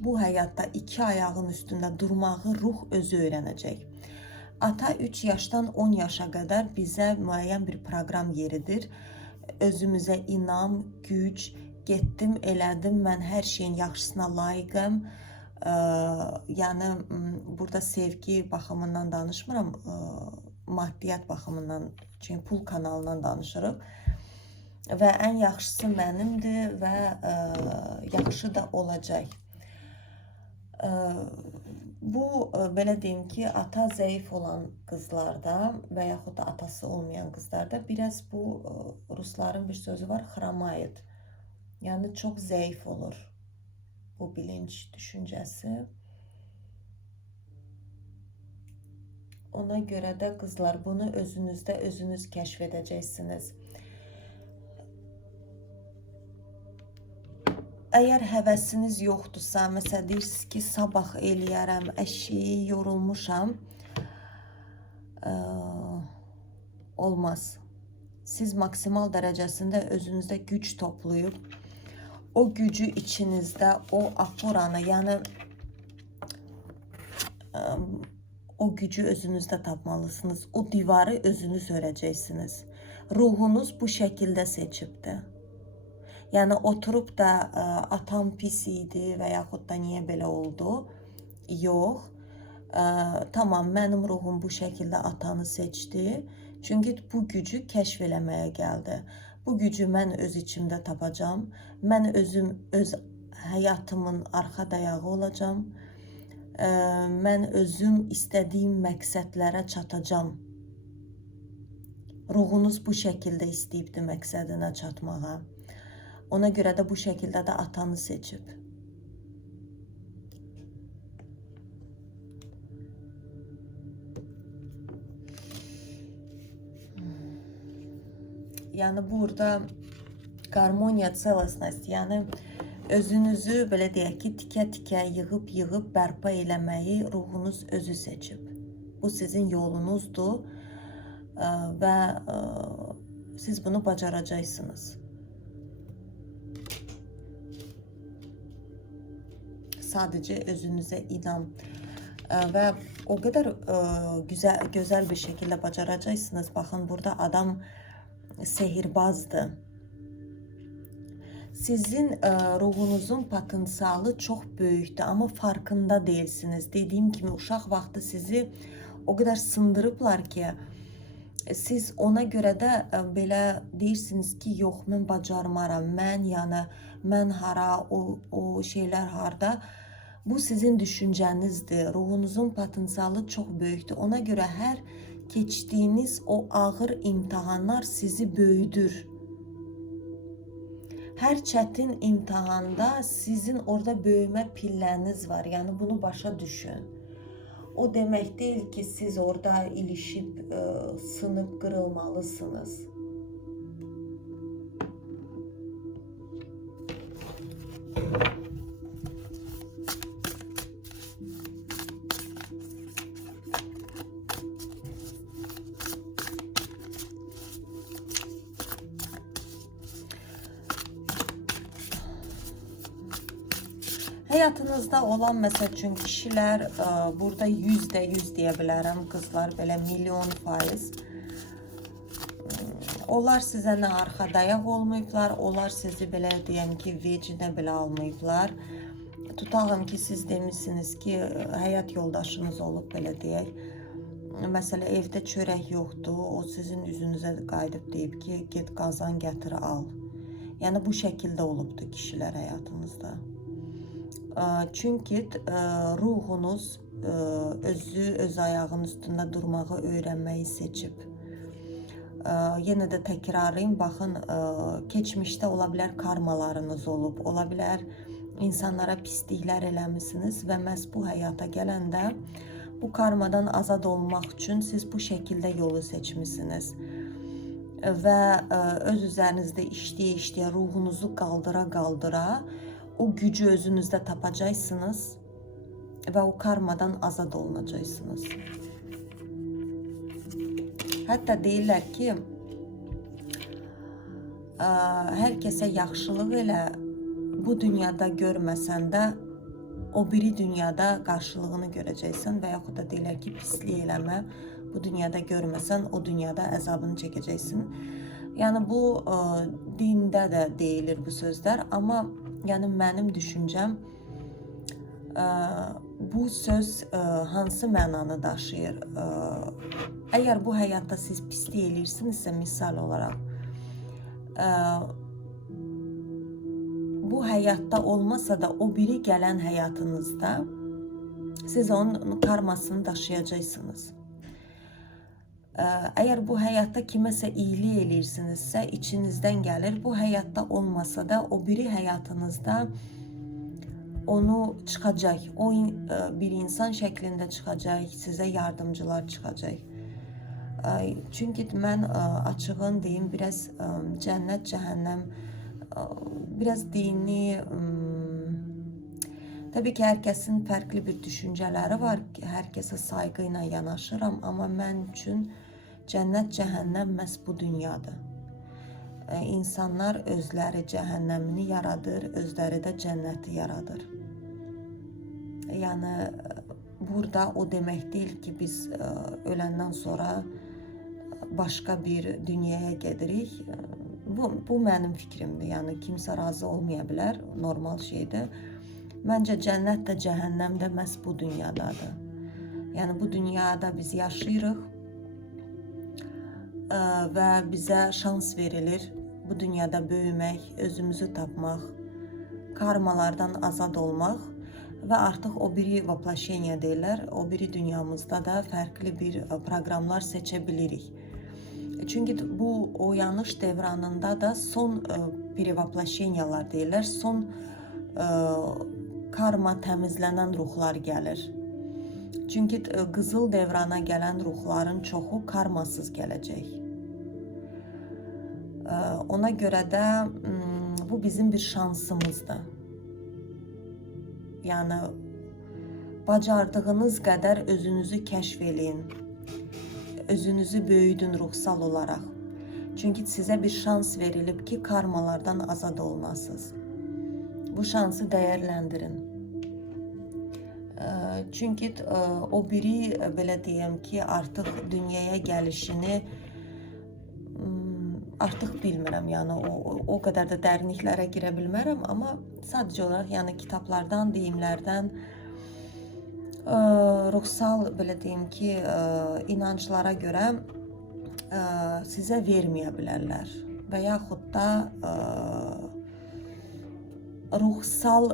Bu həyatda iki ayağın üstündə durmağı ruh özü öyrənəcək. Ata 3 yaşdan 10 yaşa qədər bizə müəyyən bir proqram yeridir. Özümüzə inam, güc, getdim, elədim, mən hər şeyin yaxşısına layiqəm. Yəni, burada sevgi baxımından danışmıram, maddiyyat baxımından, çünki pul kanalından danışırıq. Və ən yaxşısı mənimdir və yaxşı da olacaq. Bu, belə deyim ki, ata zəif olan qızlarda və yaxud da atası olmayan qızlarda biraz bu, rusların bir sözü var, xromayet. Yəni, çox zəif olur bu bilinç düşüncəsi. Ona görə də qızlar, bunu özünüzdə özünüz kəşf edəcəksiniz. Əgər həvəsiniz yoxdursa, məsələn, deyirsiniz ki, sabah eləyərəm, əşi, yorulmuşam, olmaz. Siz maksimal dərəcəsində özünüzdə güc toplayıb, o gücü içinizdə, o aporanı, yəni o gücü özünüzdə tapmalısınız. O divarı özünüz örəcəksiniz. Ruhunuz bu şəkildə seçibdir. Yəni, oturub da atam pis idi və yaxud da niyə belə oldu? Yox. Tamam, mənim ruhum bu şəkildə atanı seçdi. Çünki bu gücü kəşf eləməyə gəldi. Bu gücü mən öz içimdə tapacam. Mən özüm, öz həyatımın arxa dayağı olacam. Mən özüm istədiyim məqsədlərə çatacam. Ruhunuz bu şəkildə istəyibdir məqsədinə çatmağa. Ona görə də bu şəkildə də atanı seçib. Yəni, burada qarmoniya, celostность, yəni özünüzü, belə deyək ki, tikə-tikə, yığıb bərpa eləməyi ruhunuz özü seçib. Bu sizin yolunuzdur və siz bunu bacaracaqsınız. Sadəcə özünüzə inam və o qədər gözəl bir şəkildə bacaracaqsınız. Baxın, burada adam sehirbazdır. Sizin ruhunuzun potensialı çox böyükdür, amma farkında deyilsiniz. Dediyim kimi, uşaq vaxtı sizi o qədər sındırıblar ki, Siz ona görə də belə deyirsiniz ki, yox mən bacarmaram, mən yəni mən hara, o şeylər harda. Bu sizin düşüncənizdir. Ruhunuzun potensialı çox böyükdür. Ona görə hər keçdiyiniz o ağır imtahanlar sizi böyüdür. Hər çətin imtahanda sizin orada böyümə pilləniz var. Yəni bunu başa düşün. O demək deyil ki, siz orada ilişib, sınıb qırılmalısınız. Həyatınızda olan məsəl üçün kişilər, burada %100 deyə bilərəm, qızlar belə milyon%. Onlar sizə nə arxa dayaq olmayıblar, onlar sizi belə deyəm ki, vecinə belə almayıblar. Tutalım ki, siz demişsiniz ki, həyat yoldaşınız olub, belə deyək. Məsələn, evdə çörək yoxdur, o sizin üzünüzə qayıdıb deyib ki, get qazan gətir al. Yəni bu şəkildə olubdur kişilər həyatınızda. Çünki ruhunuz öz ayağının üstündə durmağı öyrənməyi seçib. Yenə də təkrarlayım, baxın, keçmişdə ola bilər karmalarınız olub, ola bilər insanlara pisliklər eləmişsiniz və məhz bu həyata gələndə bu karmadan azad olmaq üçün siz bu şəkildə yolu seçmişsiniz. Və öz üzərinizdə işləyə-işləyə, ruhunuzu qaldıra-qaldıra o gücü özünüzdə tapacaqsınız və o karmadan azad olunacaqsınız. Hətta deyirlər ki, hər kəsə yaxşılıq elə, bu dünyada görməsən də, o biri dünyada qarşılığını görəcəksən və yaxud da deyirlər ki, pislik eləmə, bu dünyada görməsən, o dünyada əzabını çəkəcəksin. Yəni bu dində də deyilir bu sözlər, amma yəni mənim düşüncəm, bu söz hansı mənanı daşıyır? Əgər bu həyatda siz pislik eləyirsinizsə, misal olaraq, bu həyatda olmasa da o biri gələn həyatınızda siz onun karmasını daşıyacaqsınız. Əgər bu həyatda kiməsə iyiliq eləyirsinizsə, içinizdən gəlir. Bu həyatda olmasa da o biri həyatınızda onu çıxacaq. O bir insan şəklində çıxacaq, sizə yardımcılar çıxacaq. Çünki mən açığın deyim, biraz cənnət, cəhənnəm, biraz dini, təbii ki, hər kəsin fərqli bir düşüncələri var, hər kəsə sayğı ilə yanaşıram, amma mən üçün cənnət, cəhənnəm məhz bu dünyadır. İnsanlar özləri cəhənnəmini yaradır, özləri də cənnəti yaradır. Yəni, burada o demək deyil ki, biz öləndən sonra başqa bir dünyaya gedirik. Bu mənim fikrimdir, yəni kimsə razı olmaya bilər, normal şeydir. Məncə cənnət də, cəhənnəm də məhz bu dünyadadır. Yəni bu dünyada biz yaşayırıq və bizə şans verilir bu dünyada böyümək, özümüzü tapmaq, karmalardan azad olmaq və artıq o biri vaplaşeniya deyirlər, o biri dünyamızda da fərqli bir proqramlar seçə bilirik. Çünki bu oyanış devranında da son privaplaşeniyalar deyirlər, son karma təmizlənən ruhlar gəlir. Çünki qızıl devrana gələn ruhların çoxu karmasız gələcək. Ona görə də bu bizim bir şansımızdır. Yəni, bacardığınız qədər özünüzü kəşf eləyin. Özünüzü böyüdün ruhsal olaraq. Çünki sizə bir şans verilib ki, karmalardan azad olunasınız. Bu şansı dəyərləndirin. Çünki o biri, belə deyəm ki, artıq dünyaya gəlişini artıq bilmirəm, yəni o qədər də dərinliklərə girə bilmərəm, amma sadəcə olaraq yəni kitablardan, deyimlərdən, ruhsal belə deyim ki, inanclara görə sizə verməyə bilərlər və yaxud da ruhsal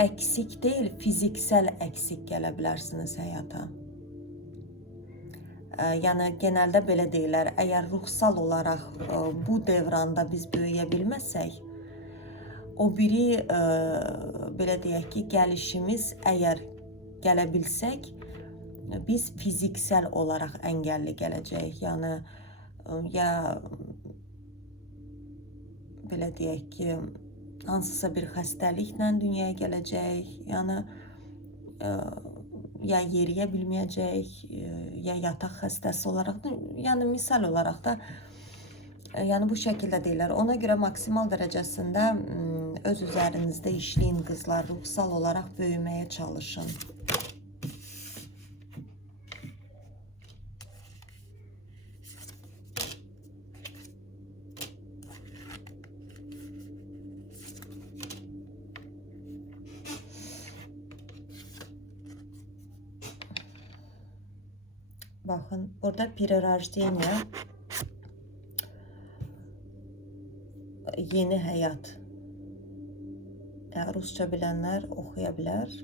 əksik deyil, fiziksel əksik gələ bilərsiniz həyata. Yəni genəldə belə deyirlər, əgər ruhsal olaraq bu dövranda biz böyüyə bilməsək, o biri belə deyək ki, gəlişimiz əgər gələ bilsək, biz fiziksel olaraq əngəlli gələcəyik. Yəni ya belə deyək ki, hansısa bir xəstəliklə dünyaya gələcək, yəni ya yeriyə bilməyəcək, ya yataq xəstəsi olaraq, yəni misal olaraq da yəni bu şəkildə deyirlər. Ona görə maksimal dərəcəsində öz üzərinizdə işləyin qızlar, ruhsal olaraq böyüməyə çalışın. Bakın, burada перерождение, yeni həyat. Rusça bilənlər oxuya bilər.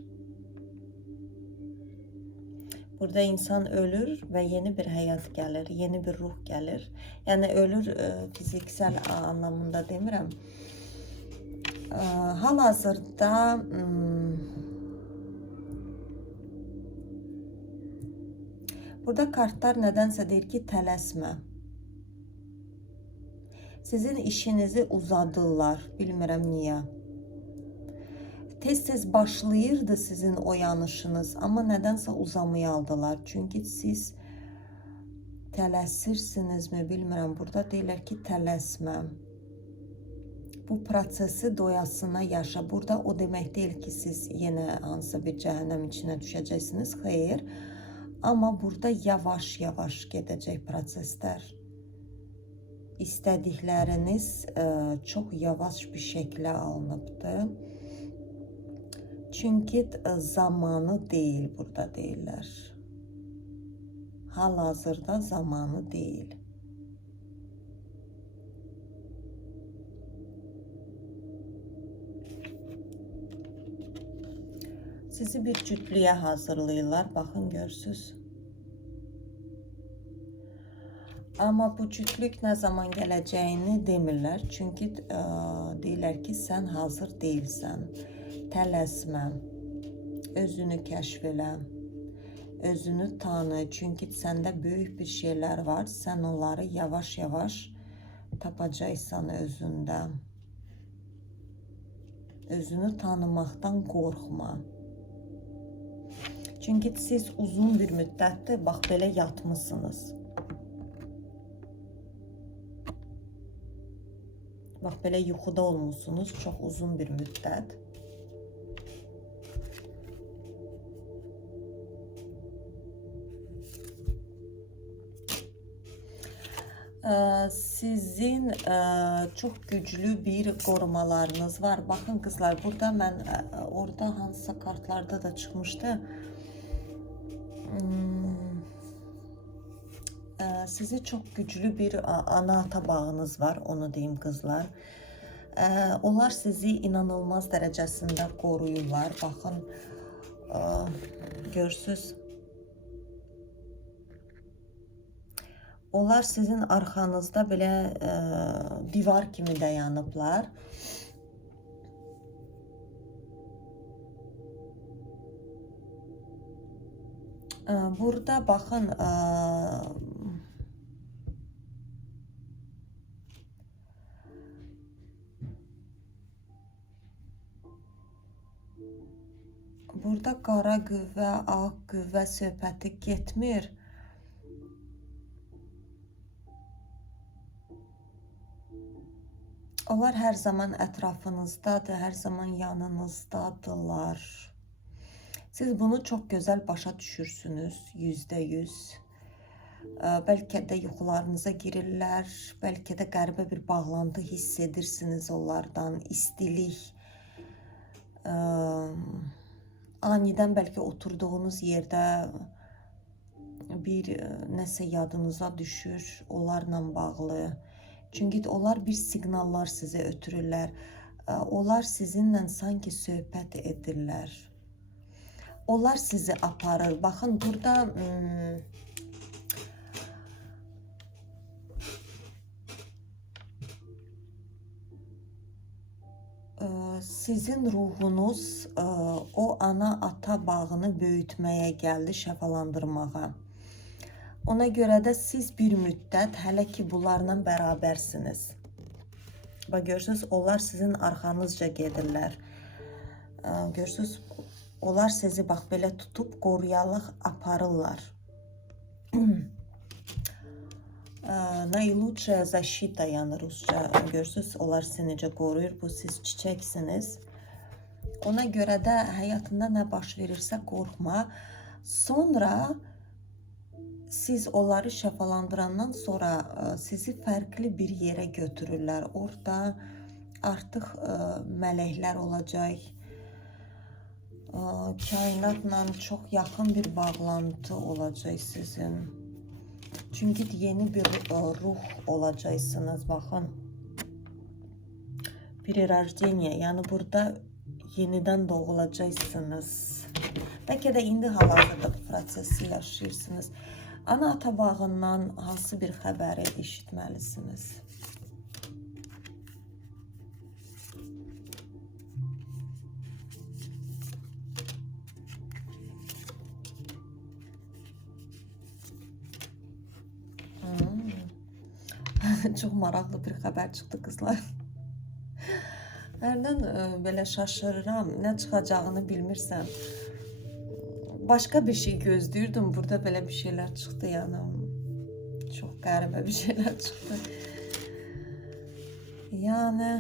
Burada insan ölür və yeni bir həyat gəlir, yeni bir ruh gəlir. Yəni ölür fiziksel anlamında demirəm. Hal-hazırda burada kartlar nədənsə deyir ki, tələsmə. Sizin işinizi uzadırlar, bilmirəm niyə. Tez-tez başlayırdı sizin oyanışınız, amma nədənsə uzamaya aldılar. Çünki siz tələsirsinizmi, bilmirəm. Burada deyirlər ki, tələsmə. Bu prosesi doyasına yaşa. Burada o demək deyil ki, siz yenə hansısa bir cəhənnəm içinə düşəcəksiniz. Xeyr. Amma burada yavaş-yavaş gedəcək proseslər. İstədikləriniz çox yavaş bir şəklə alınıbdır. Çünki zamanı deyil, burada deyirlər. Hal-hazırda zamanı deyil. Sizi bir cütlüyə hazırlayırlar, baxın görürsünüz. Amma bu cütlük nə zaman gələcəyini demirlər. Çünki deyirlər ki, sən hazır deyilsən. Tələsmə, özünü kəşf elə, özünü tanı. Çünki səndə böyük bir şeylər var. Sən onları yavaş-yavaş tapacaqsan özündə. Özünü tanımaqdan qorxma. Çünki siz uzun bir müddətdir, bax belə yatmışsınız. Bax belə yuxuda olmuşsunuz çox uzun bir müddət. Sizin çox güclü bir qorumalarınız var. Baxın qızlar, burada mən orada hansısa kartlarda da çıxmışdı. Sizi çox güclü bir ana-ata bağınız var, onu deyim qızlar. Onlar sizi inanılmaz dərəcəsində qoruyurlar. Baxın, görürsünüz. Onlar sizin arxanızda belə divar kimi dayanıblar. Burada baxın, burada qara qüvvə, ağ qüvvə söhbəti getmir. Onlar hər zaman ətrafınızdadır, hər zaman yanınızdadırlar. Siz bunu çox gözəl başa düşürsünüz, %100. Bəlkə də yuxularınıza girirlər, bəlkə də qəribə bir bağlantı hiss edirsiniz onlardan, istilik. Anidən bəlkə oturduğunuz yerdə bir nəsə yadınıza düşür onlarla bağlı. Çünki onlar bir siqnallar sizə ötürürlər. Onlar sizinlə sanki söhbət edirlər. Onlar sizi aparır. Baxın, burada sizin ruhunuz o ana-ata bağını böyütməyə gəldi, şəfalandırmağa. Ona görə də siz bir müddət, hələ ki bunlarla bərabərsiniz. Bax, görürsünüz, onlar sizin arxanızca gedirlər. Görürsünüz, onlar sizi bax belə tutub qoruyalıq aparırlar. Nailучшая защита, yəni rusca, görürsünüz, onlar sizi necə qoruyur, bu siz çiçəksiniz. Ona görə də həyatında nə baş verirsə qorxma. Sonra siz onları şəfalandırandan sonra sizi fərqli bir yerə götürürlər. Orada artıq mələklər olacaq. Kainatla çox yaxın bir bağlantı olacaq sizin. Çünki yeni bir ruh olacaqsınız, baxın. Перерождение, yəni burada yenidən doğulacaqsınız. Bəlkə də indi hal-hazırda bu prosesi yaşayırsınız. Ana-ata bağından hansı bir xəbəri eşitməlisiniz? Çox maraqlı bir xəbər çıxdı, qızlar. Hərdən belə şaşırıram, nə çıxacağını bilmirsəm. Başqa bir şey gözləyirdim, burada belə bir şeylər çıxdı, yəni. Çox qəribə bir şeylər çıxdı. Yəni...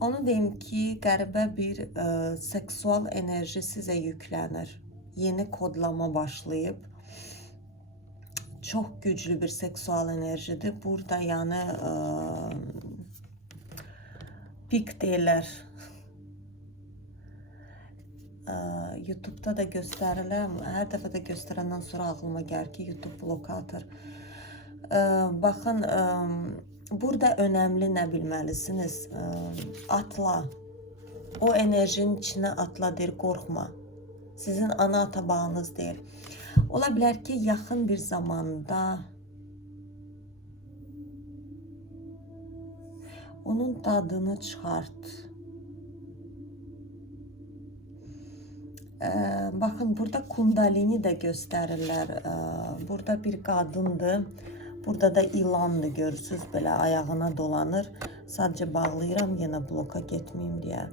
Onu deyim ki, qəribə bir seksual enerji sizə yüklənir. Yeni kodlama başlayıb. Çox güclü bir seksual enerjidir. Burada yəni pik deyirlər. YouTube'da da göstərirəm. Hər dəfə də göstərəndən sonra ağlıma gəlir ki, YouTube blokator. Baxın, burada önəmli nə bilməlisiniz? Atla. O enerjinin içinə atla deyir, qorxma. Sizin ana-ata bağınız deyil. Ola bilər ki, yaxın bir zamanda onun dadını çıxart. Baxın, burada kundalini də göstərirlər. Burada bir qadındır. Burada da ilandır, görürsünüz, belə ayağına dolanır. Sadəcə bağlayıram, yenə bloka getməyim deyə.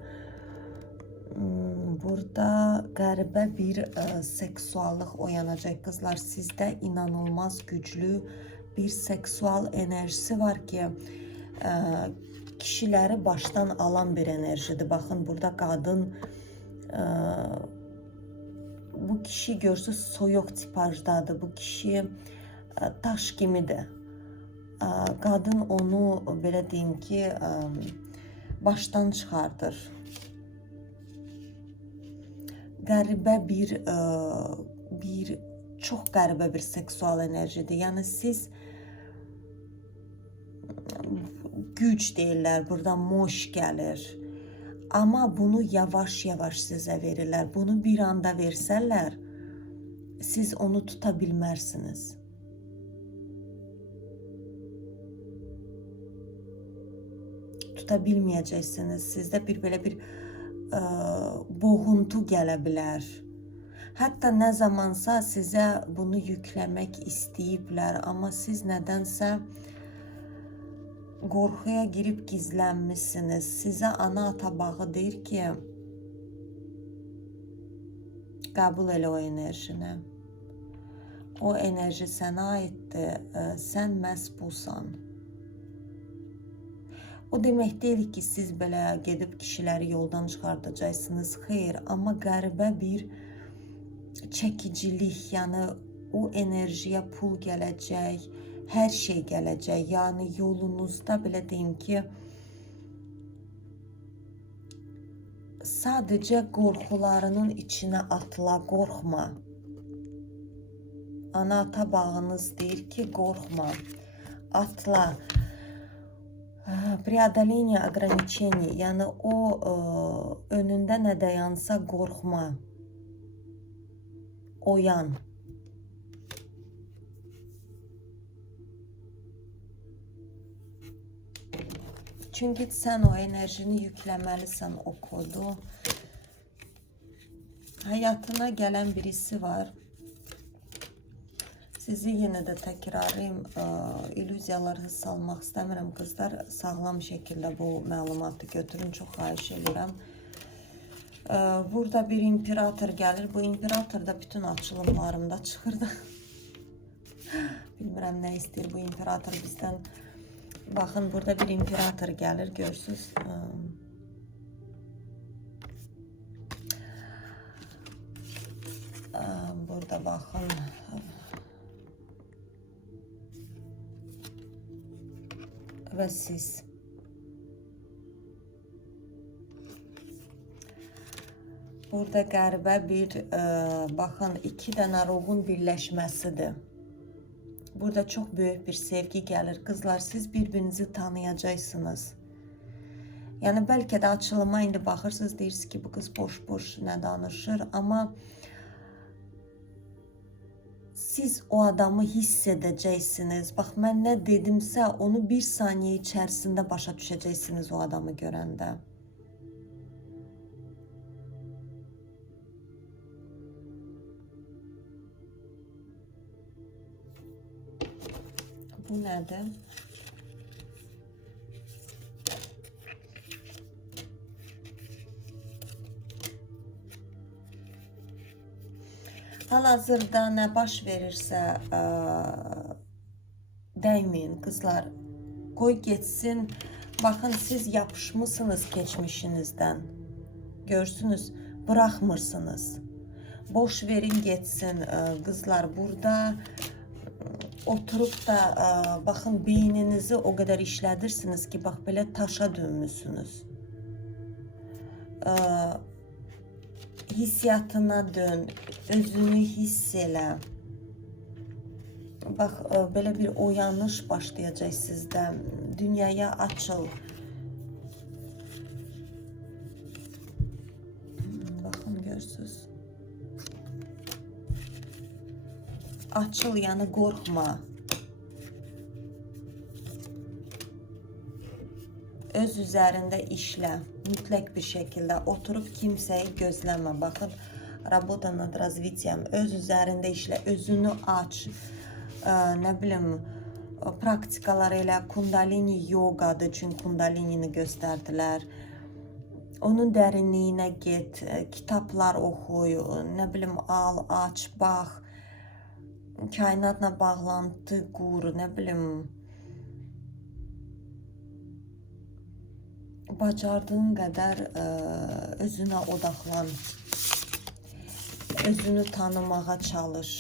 Burada qəribə bir seksuallıq oyanacaq, qızlar. Sizdə inanılmaz güclü bir seksual enerjisi var ki, kişiləri başdan alan bir enerjidir. Baxın, burada qadın, bu kişi görürsünüz, soyuq tipajdadır. Bu kişi daş kimidir. Qadın onu, belə deyim ki, başdan çıxardır. Qəribə çox qəribə bir seksual enerjidir. Yəni siz güc deyirlər, burada moş gəlir. Amma bunu yavaş-yavaş sizə verirlər. Bunu bir anda versələr, siz onu tuta bilmərsiniz. Tuta bilməyəcəksiniz. Sizdə belə bir boğuntu gələ bilər. Hətta nə zamansa sizə bunu yükləmək istəyiblər, amma siz nədənsə qorxuya girib gizlənmişsiniz. Sizə ana-ata bağı deyir ki, qəbul elə o enerjini. O enerji sənə aiddir, sən məhz busan. O demək deyil ki, siz belə gedib kişiləri yoldan çıxardacaqsınız. Xeyr, amma qəribə bir çəkicilik, yəni o enerjiyə pul gələcək, hər şey gələcək. Yəni yolunuzda belə deyim ki, sadəcə qorxularının içinə atla, qorxma. Ana-ata bağınız deyir ki, qorxma, atla. Преодоление ограничений, yəni o önündə nə dayansa qorxma, oyan. Çünki sən o enerjini yükləməlisən, o kodu. Həyatına gələn birisi var. Sizi yenə də təkrarlayım, illüziyaları salmaq istəmirəm qızlar. Sağlam şəkildə bu məlumatı götürün, çox xahiş edirəm. Burada bir imperator gəlir. Bu imperator da bütün açılımlarımda çıxırdı. Bilmirəm nə istəyir bu imperator bizdən. Baxın, burada bir imperator gəlir, görürsünüz. Burada baxın. Və siz. Burada qəribə bir, baxın, iki dənə ruhun birləşməsidir. Burada çox böyük bir sevgi gəlir. Qızlar, siz bir-birinizi tanıyacaqsınız. Yəni, bəlkə də açılıma indi baxırsınız, deyirsiniz ki, bu qız boş-boş nə danışır, amma siz o adamı hiss edəcəksiniz. Bax, mən nə dedimsə, onu bir saniyə içərisində başa düşəcəksiniz o adamı görəndə. Bu nədir? Hal-hazırda nə baş verirsə, dəyməyin qızlar. Qoy getsin. Baxın, siz yapışmısınız keçmişinizdən. Görsünüz, bıraxmırsınız. Boş verin getsin qızlar. Burada oturub da, baxın, beyninizi o qədər işlədirsiniz ki, bax, belə taşa dönmüsünüz. Hissiyatına dön, özünü hiss elə. Bax, belə bir oyanış başlayacaq sizdə. Dünyaya açıl. Baxın, görürsünüz. Açıl, yəni qorxma. Öz üzərində işlə. Mütləq bir şəkildə oturub kimsəyi gözləmə. Baxın, работа над развитием. Öz üzərində işlə, özünü aç. Nə bilim, praktikalar elə, kundalini yogadır, çünki kundalinini göstərdilər. Onun dərinliyinə get, kitablar oxuy, nə bilim, al, aç, bax. Kainatla bağlantı qur, nə bilim. Bacardığın qədər özünə odaqlan, özünü tanımağa çalış.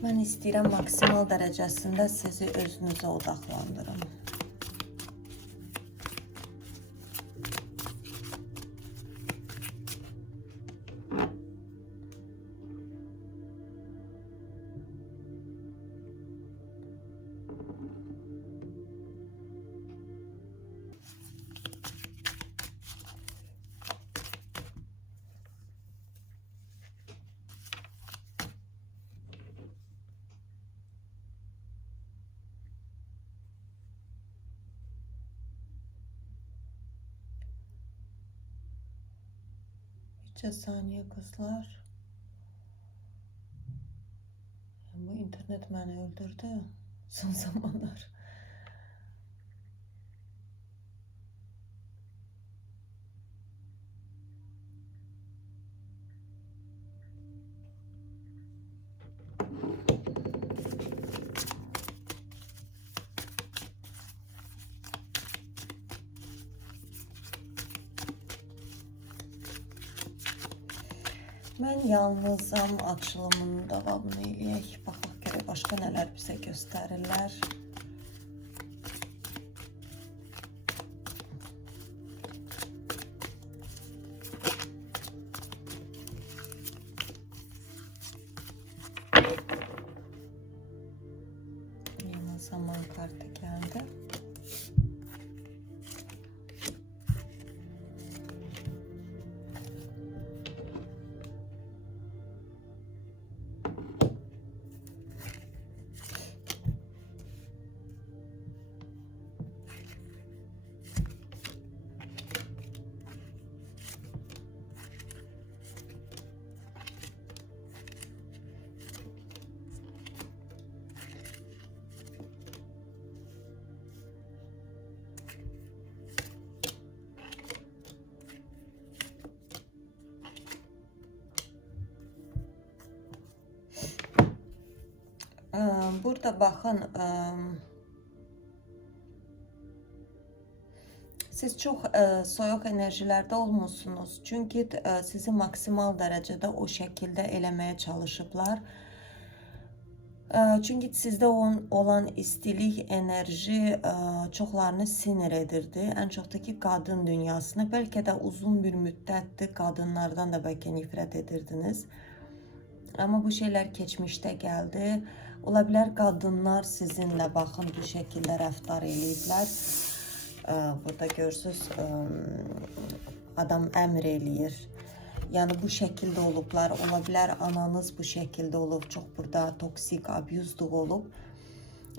Mən istəyirəm maksimal dərəcəsində sizi özünüzə odaqlandırın. Bircə saniyə qızlar. Bu internet məni öldürdü son zamanlar. Mən yalnızam açılımının davamını eləyək. Baxaq görək başqa nələr bizə göstərirlər. Yeni zaman kartı gəldi. Burada baxın, siz çox soyuq enerjilərdə olmusunuz. Çünki sizi maksimal dərəcədə o şəkildə eləməyə çalışıblar. Çünki sizdə olan istilik, enerji çoxlarını sinir edirdi. Ən çox da ki, qadın dünyasını. Bəlkə də uzun bir müddətdir qadınlardan da bəlkə nifrət edirdiniz. Amma bu şeylər keçmişdə gəldi. Ola bilər qadınlar sizinlə baxın bu şəkildə rəftar eləyiblər. Burada görürsünüz, adam əmr eləyir. Yəni bu şəkildə olublar. Ola bilər ananız bu şəkildə olub. Çox burada toksik, abuzluq olub.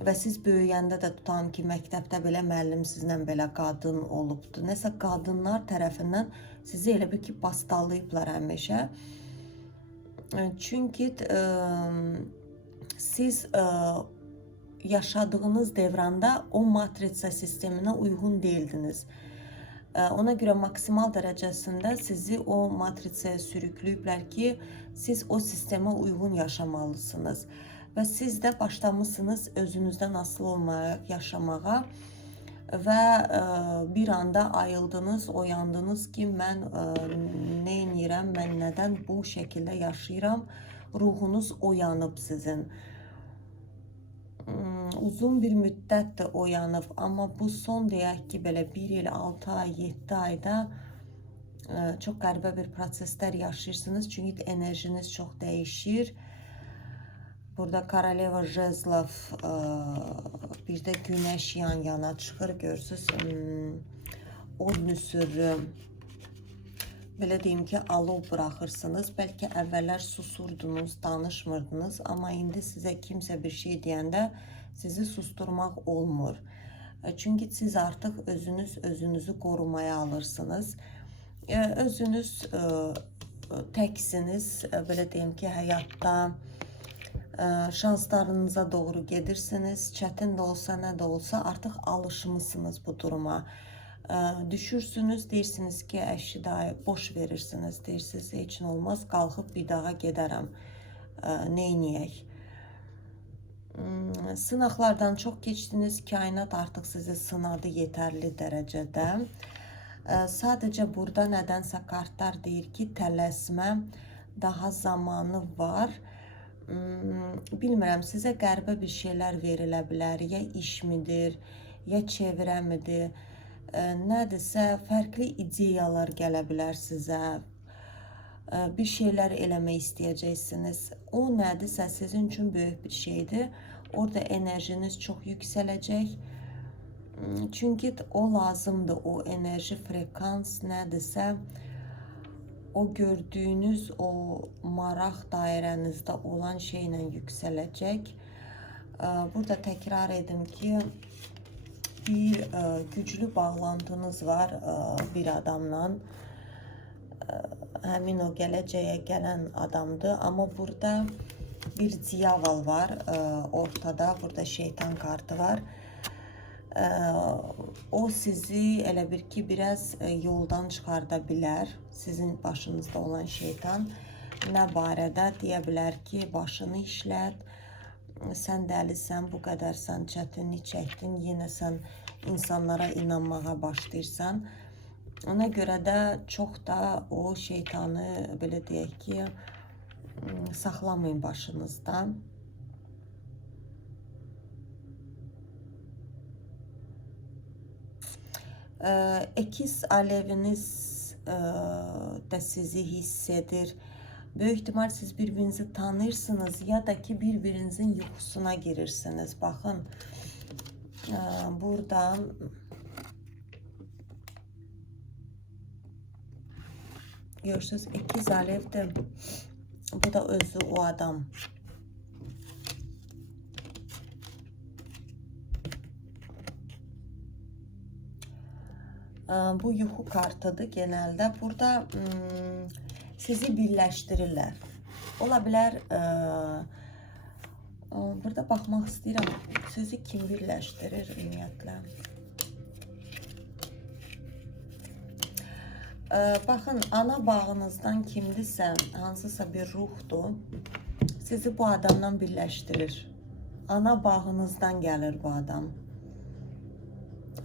Və siz böyüyəndə də tutan ki, məktəbdə belə müəllim sizlə belə qadın olubdu. Nəsə qadınlar tərəfindən sizi elə bir ki, bastalayıblar həmişə. Çünki siz yaşadığınız devranda o matritsa sisteminə uyğun deyildiniz. Ona görə maksimal dərəcəsində sizi o matritsaya sürükləyiblər ki, siz o sistemə uyğun yaşamalısınız. Və siz də başlamışsınız özünüzdən asılı olmaya, yaşamağa və bir anda ayıldınız, oyandınız ki, mən nə edirəm, mən nədən bu şəkildə yaşayıram, ruhunuz oyanıb sizin. Uzun bir müddətdir oyanıb, amma bu son deyək ki, belə 1 il, 6 ay, 7 ayda çox qəribə bir proseslər yaşayırsınız. Çünki enerjiniz çox dəyişir. Burada Koroleva Jezlov, bir də Günəş yan-yana çıxır, görürsünüz. Od nüsürü, belə deyim ki, alov buraxırsınız. Bəlkə əvvəllər susurdunuz, danışmırdınız, amma indi sizə kimsə bir şey deyəndə sizi susturmaq olmur. Çünki siz artıq özünüzü qorumaya alırsınız. Özünüz təksiniz, belə deyim ki, həyatda şanslarınıza doğru gedirsiniz. Çətin də olsa, nə də olsa artıq alışmışsınız bu duruma. Düşürsünüz, deyirsiniz ki, əşi dayı, boş verirsiniz, deyirsiniz, heç nə olmaz, qalxıb bir daha gedərəm, neyniyək. Sınaqlardan çox keçdiniz, kainat artıq sizi sınadı yetərli dərəcədə. Sadəcə burada nədənsə kartlar deyir ki, tələsmə, daha zamanı var. Bilmirəm, sizə qəribə bir şeylər verilə bilər, ya iş midir, ya çevrə midir. Nədirsə, fərqli ideyalar gələ bilər sizə, bir şeylər eləmək istəyəcəksiniz. O nədirsə sizin üçün böyük bir şeydir. Orada enerjiniz çox yüksələcək. Çünki o lazımdır, o enerji, frekans nədirsə, o gördüyünüz o maraq dairənizdə olan şeylə yüksələcək. Burada təkrar edim ki, bir güclü bağlantınız var bir adamla. həmin o gələcəyə gələn adamdır. Amma burada bir diyaval var ortada. Burada şeytan kartı var. O sizi elə bir ki biraz yoldan çıxarda bilər. Sizin başınızda olan şeytan nə barədə deyə bilər ki, başını işlət, sən dəlisən, bu qədər sən çətinlik çəkdin, yenə sən insanlara inanmağa başlayırsan. Ona görə də çox da o şeytanı, belə deyək ki, saxlamayın başınızda. Ekiz aleviniz də sizi hiss edir. Böyük ihtimal siz birbirinizi tanırsınız ya da ki birbirinizin yuxusuna girirsiniz. Baxın, burada görürsünüz, ekiz alevdir. Bu da özü o adam. Bu yuxu kartıdır genəldə. Burada sizi birləşdirirlər. Ola bilər, burada baxmaq istəyirəm, sizi kim birləşdirir ümumiyyətlə. Baxın, ana bağınızdan kimdirsə, hansısa bir ruhdur, sizi bu adamdan birləşdirir. Ana bağınızdan gəlir bu adam.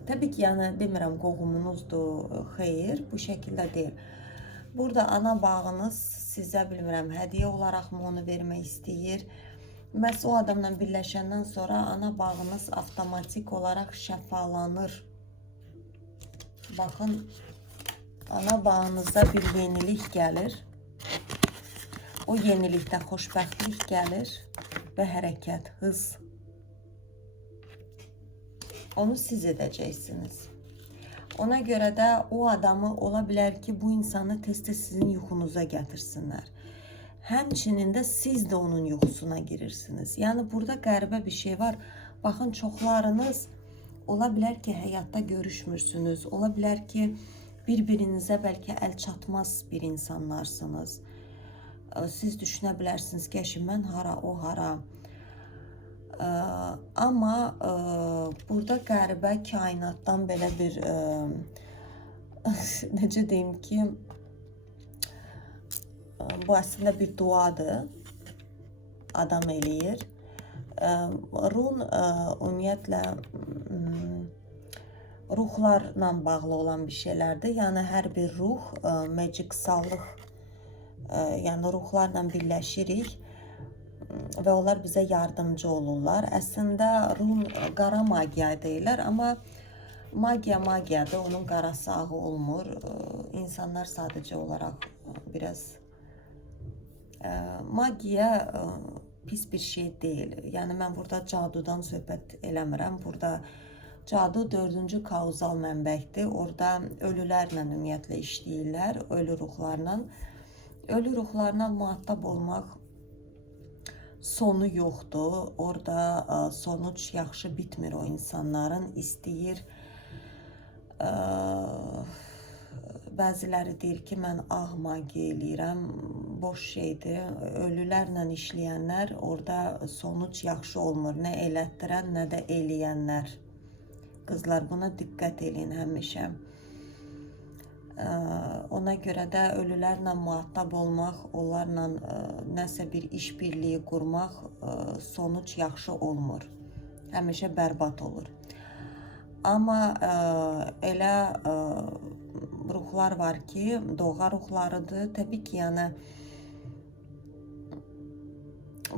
Təbii ki, yəni demirəm qohumunuzdur, xeyr, bu şəkildə deyil. Burada ana bağınız sizə, bilmirəm, hədiyyə olaraq mı onu vermək istəyir. Məhz o adamla birləşəndən sonra ana bağınız avtomatik olaraq şəfalanır. Baxın, ana bağınızda bir yenilik gəlir. O yenilikdə xoşbəxtlik gəlir və hərəkət, hız. Onu siz edəcəksiniz. Ona görə də o adamı, ola bilər ki, bu insanı tez-tez sizin yuxunuza gətirsinlər. Həmçinin də siz də onun yuxusuna girirsiniz. Yəni, burada qəribə bir şey var. Baxın, çoxlarınız ola bilər ki, həyatda görüşmürsünüz. Ola bilər ki, bir-birinizə bəlkə əl çatmaz bir insanlarsınız. Siz düşünə bilərsiniz ki, mən hara, o hara. Amma burada qəribə kainatdan belə bir necə deyim ki, bu əslində bir duadır, adam eləyir. Run ümumiyyətlə ruhlarla bağlı olan bir şeylərdir. Yəni hər bir ruh magicallıq, yəni ruhlarla birləşirik və onlar bizə yardımcı olurlar. Əslində run qara magiya deyirlər, amma magiya magiyadır, onun qarası ağı olmur. İnsanlar sadəcə olaraq biraz magiya pis bir şey deyil. Yəni mən burada cadudan söhbət eləmirəm. Burada cadu 4-cü kauzal mənbəkdir. Orada ölülərlə ümumiyyətlə işləyirlər, ölü ruhlarla. Ölü ruhlarla muhattab olmaq sonu yoxdur. Orada sonuç yaxşı bitmir o insanların. İstəyir, bəziləri deyir ki, mən ağ magiya eləyirəm, boş şeydir. Ölülərlə işləyənlər, orada sonuç yaxşı olmur. Nə elətdirən, nə də eləyənlər. Qızlar, buna diqqət eləyin həmişə. Ona görə də ölülərlə muhattab olmaq, onlarla nəsə bir işbirliyi qurmaq sonuc yaxşı olmur. Həmişə bərbad olur. Amma elə ruhlar var ki, doğa ruhlarıdır. Təbii ki, yəni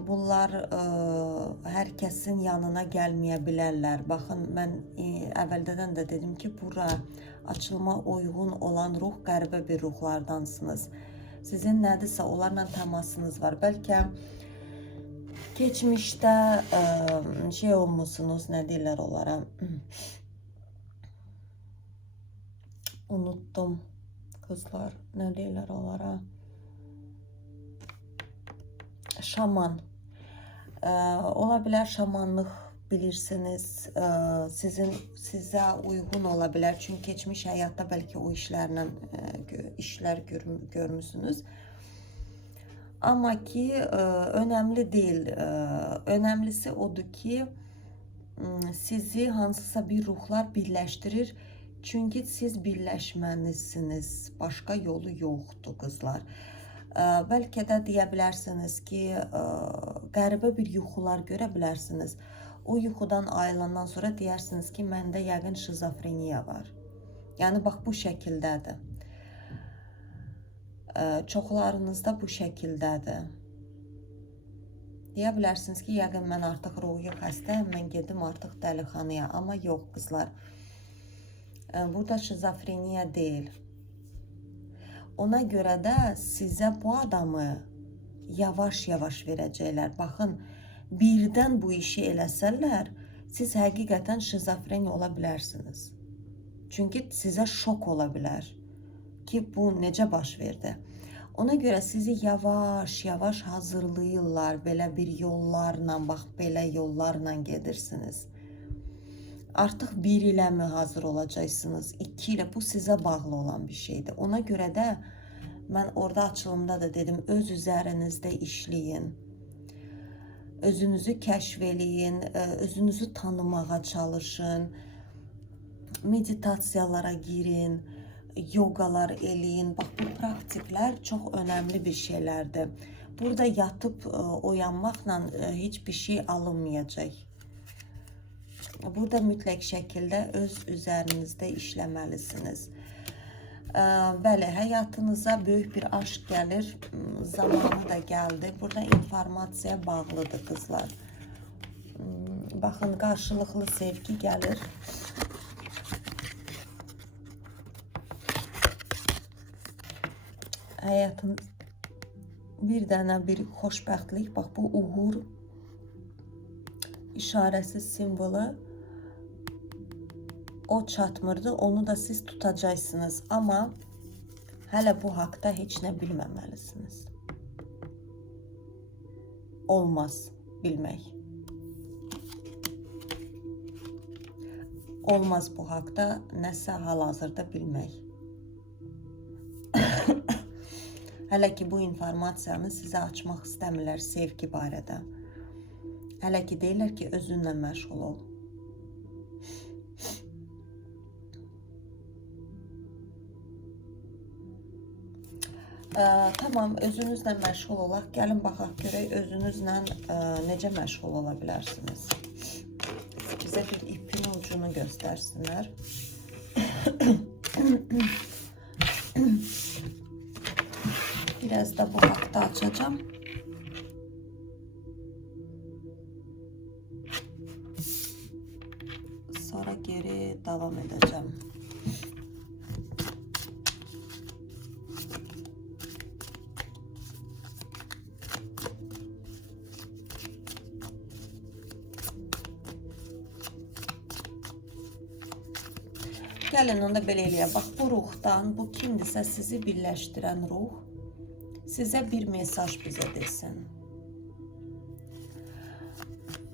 bunlar hər kəsin yanına gəlməyə bilərlər. Baxın, mən əvvəldən də dedim ki, bura açılıma uyğun olan ruh qəribə bir ruhlardansınız. Sizin nədirsə onlarla təmasınız var. Bəlkə keçmişdə şey olmuşsunuz, nə deyirlər onlara? Unuttum qızlar, nə deyirlər onlara? Şaman. Ola bilər şamanlıq bilirsiniz, sizə uyğun ola bilər. Çünki keçmiş həyatda bəlkə o işlərlə işlər görmüsünüz. Amma ki, önəmli deyil. Önəmlisi odur ki, sizi hansısa bir ruhlar birləşdirir. Çünki siz birləşməlisiniz. Başqa yolu yoxdur, qızlar. Bəlkə də deyə bilərsiniz ki, qəribə bir yuxular görə bilərsiniz. O yuxudan ayılandan sonra deyirsiniz ki, məndə yəqin şizofreniya var. Yəni, bax, bu şəkildədir. Çoxlarınızda bu şəkildədir. Deyə bilərsiniz ki, yəqin mən artıq ruhi xəstəyəm, mən gedim artıq dəlixanaya. Amma yox, qızlar. Burada şizofreniya deyil. Ona görə də sizə bu adamı yavaş-yavaş verəcəklər. Baxın, birdən bu işi eləsələr, siz həqiqətən şizofreniya ola bilərsiniz. Çünki sizə şok ola bilər ki, bu necə baş verdi. Ona görə sizi yavaş-yavaş hazırlayırlar belə bir yollarla, bax, belə yollarla gedirsiniz. Artıq 1 ilə mi hazır olacaqsınız, 2 ilə, bu sizə bağlı olan bir şeydir. Ona görə də mən orada açılımda da dedim, öz üzərinizdə işləyin. Özünüzü kəşf eləyin, özünüzü tanımağa çalışın, meditasiyalara girin, yogalar eləyin. Bax, bu praktiklər çox önəmli bir şeylərdir. Burada yatıb oyanmaqla heç bir şey alınmayacaq. Burada mütləq şəkildə öz üzərinizdə işləməlisiniz. Bəli, həyatınıza böyük bir aşk gəlir, zamanı da gəldi. Burada informasiya bağlıdır, qızlar. Baxın, qarşılıqlı sevgi gəlir. Həyatınız bir dənə bir xoşbəxtlik, bax, bu uğur işarəsi simvolu, o çatmırdı, onu da siz tutacaqsınız. Amma hələ bu haqda heç nə bilməməlisiniz. Olmaz bilmək. Olmaz bu haqda nəsə hal-hazırda bilmək. Hələ ki bu informasiyanı sizə açmaq istəmirlər sevgi barədə. Hələ ki deyirlər ki, özünlə məşğul ol. Tamam, özünüzlə məşğul olaq. Gəlin, baxaq, görək özünüzlə necə məşğul ola bilərsiniz. Bizə bir ipin ucunu göstərsinlər. Biraz da bu haqda açacağım. Sonra geri davam edəcəm. Gəlin, onda belə eləyək. Bax, bu ruhdan, bu kimdirsə sizi birləşdirən ruh, sizə bir mesaj bizə desin.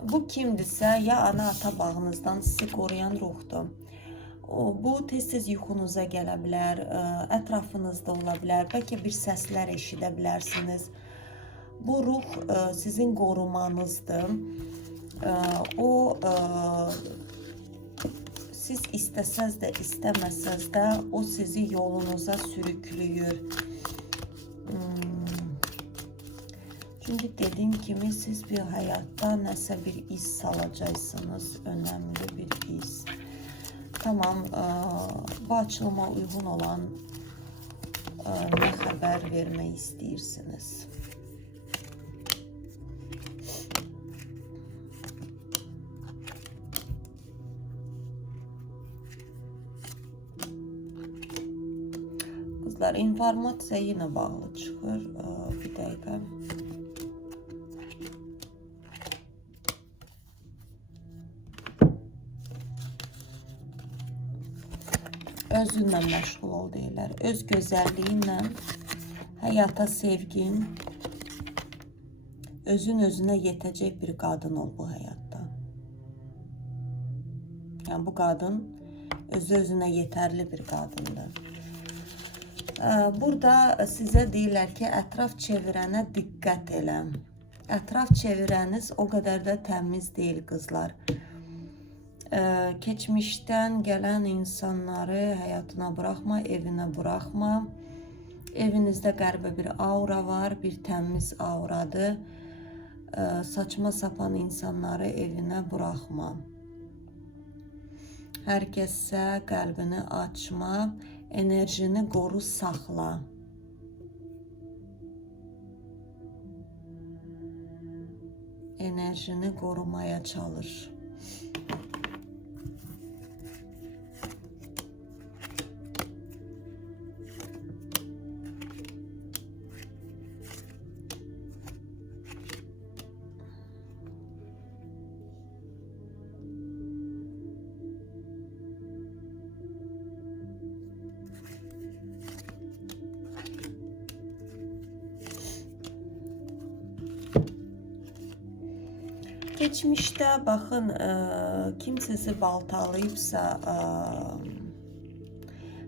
Bu kimdirsə, ya ana-ata bağınızdan sizi qoruyan ruhdur. Bu tez-tez yuxunuza gələ bilər, ətrafınızda ola bilər, bəlkə bir səslər eşidə bilərsiniz. Bu ruh sizin qorumanızdır. Siz istəsəz də, istəməsəz də, o sizi yolunuza sürüklüyür. Çünki dediyim kimi, siz bir həyatda nəsə bir iz salacaqsınız, önəmli bir iz. Tamam, bu açılıma uyğun olan nə xəbər vermək istəyirsiniz? Qızlar, informasiya yenə bağlı çıxır. Bir dəqiqə. Özünlə məşğul ol deyirlər. Öz gözəlliyinlə, həyata sevgin, özün özünə yetəcək bir qadın ol bu həyatda. Yəni bu qadın özü-özünə yetərli bir qadındır. Burada sizə deyirlər ki, ətraf çevirənə diqqət elə. Ətraf çevirəniz o qədər də təmiz deyil qızlar. Keçmişdən gələn insanları həyatına buraxma, evinə buraxma. Evinizdə qəribə bir aura var, bir təmiz auradır. Saçma sapan insanları evinə buraxma. Hər kəsə qəlbini açma, enerjini qoru, saxla. Enerjini qorumaya çalış. Geçmişte bakın kim sizi baltalayıbsa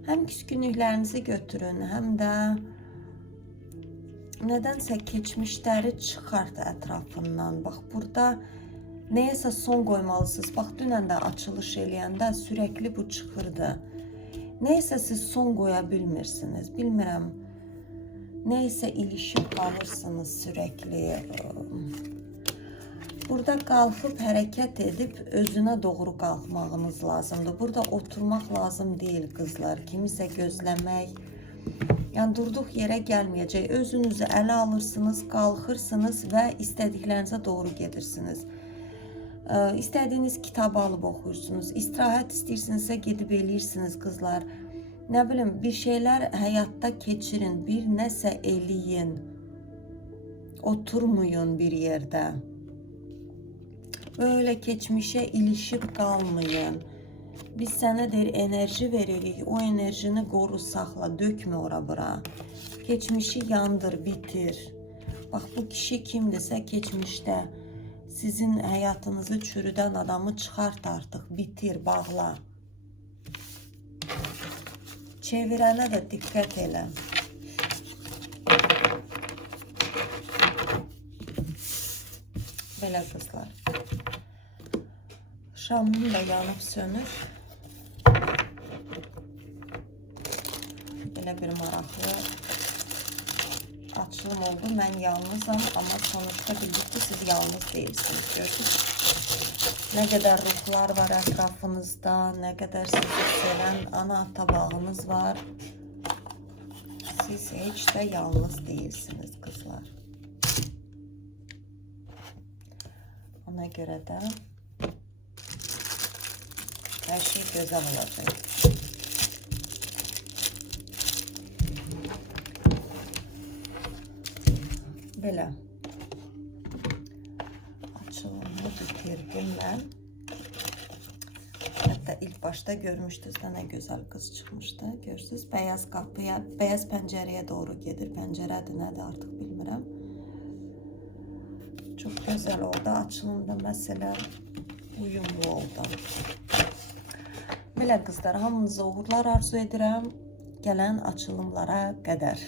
hem küskünlüklərinizi götürün, hem de nedense keçmişləri çıxart ətrafından. Bax burada neyəsə son qoymalısınız. Bax dünən də açılış eləyəndə sürekli bu çıxırdı. Neysə siz son qoya bilmirsiniz. Bilmirəm. Neysə ilişib qalırsınız sürekli. Burada qalxıb hərəkət edib özünə doğru qalxmağınız lazımdır. Burada oturmaq lazım deyil qızlar. Kimisə gözləmək. Yəni durduq yerə gəlməyəcək. Özünüzü ələ alırsınız, qalxırsınız və istədiklərinizə doğru gedirsiniz. İstədiyiniz kitabı alıb oxuyursunuz. İstirahət istəyirsinizsə gedib eləyirsiniz qızlar. Nə bilim, bir şeylər həyatda keçirin, bir nəsə eləyin. Oturmayın bir yerdə. Böyle geçmişe ilişip kalmayın. Biz sana der enerji veririk. O enerjini qoru, saxla, dökmə ora bura. Geçmişi yandır, bitir. Bak bu kişi kimdirsə keçmişdə sizin həyatınızı çürüdən adamı çıxart artıq, bitir, bağla. Çevirənə də diqqət elə. Belə qızlar. Şamım da yanıb sönür. Belə bir maraqlı açılım oldu. Mən yalnızam, amma sonuçta bildik ki, siz yalnız değilsiniz. Gördünüz. Nə qədər ruhlar var ətrafınızda, nə qədər sizi sevən ana-ata bağınız var. Siz heç də yalnız değilsiniz qızlar. Ona görə də her şey güzel olacak. Belə. Açılımını bitirdim ben. Hatta ilk başta görmüşdünüz de ne güzel kız çıkmıştı. Görürsünüz, beyaz kapıya, beyaz pencereye doğru gelir. Penceredir nədir artık bilmirəm. Çok güzel oldu. Açılımda mesela uyumlu oldu. Belə qızlar, hamınıza uğurlar arzu edirəm gələn açılımlara qədər.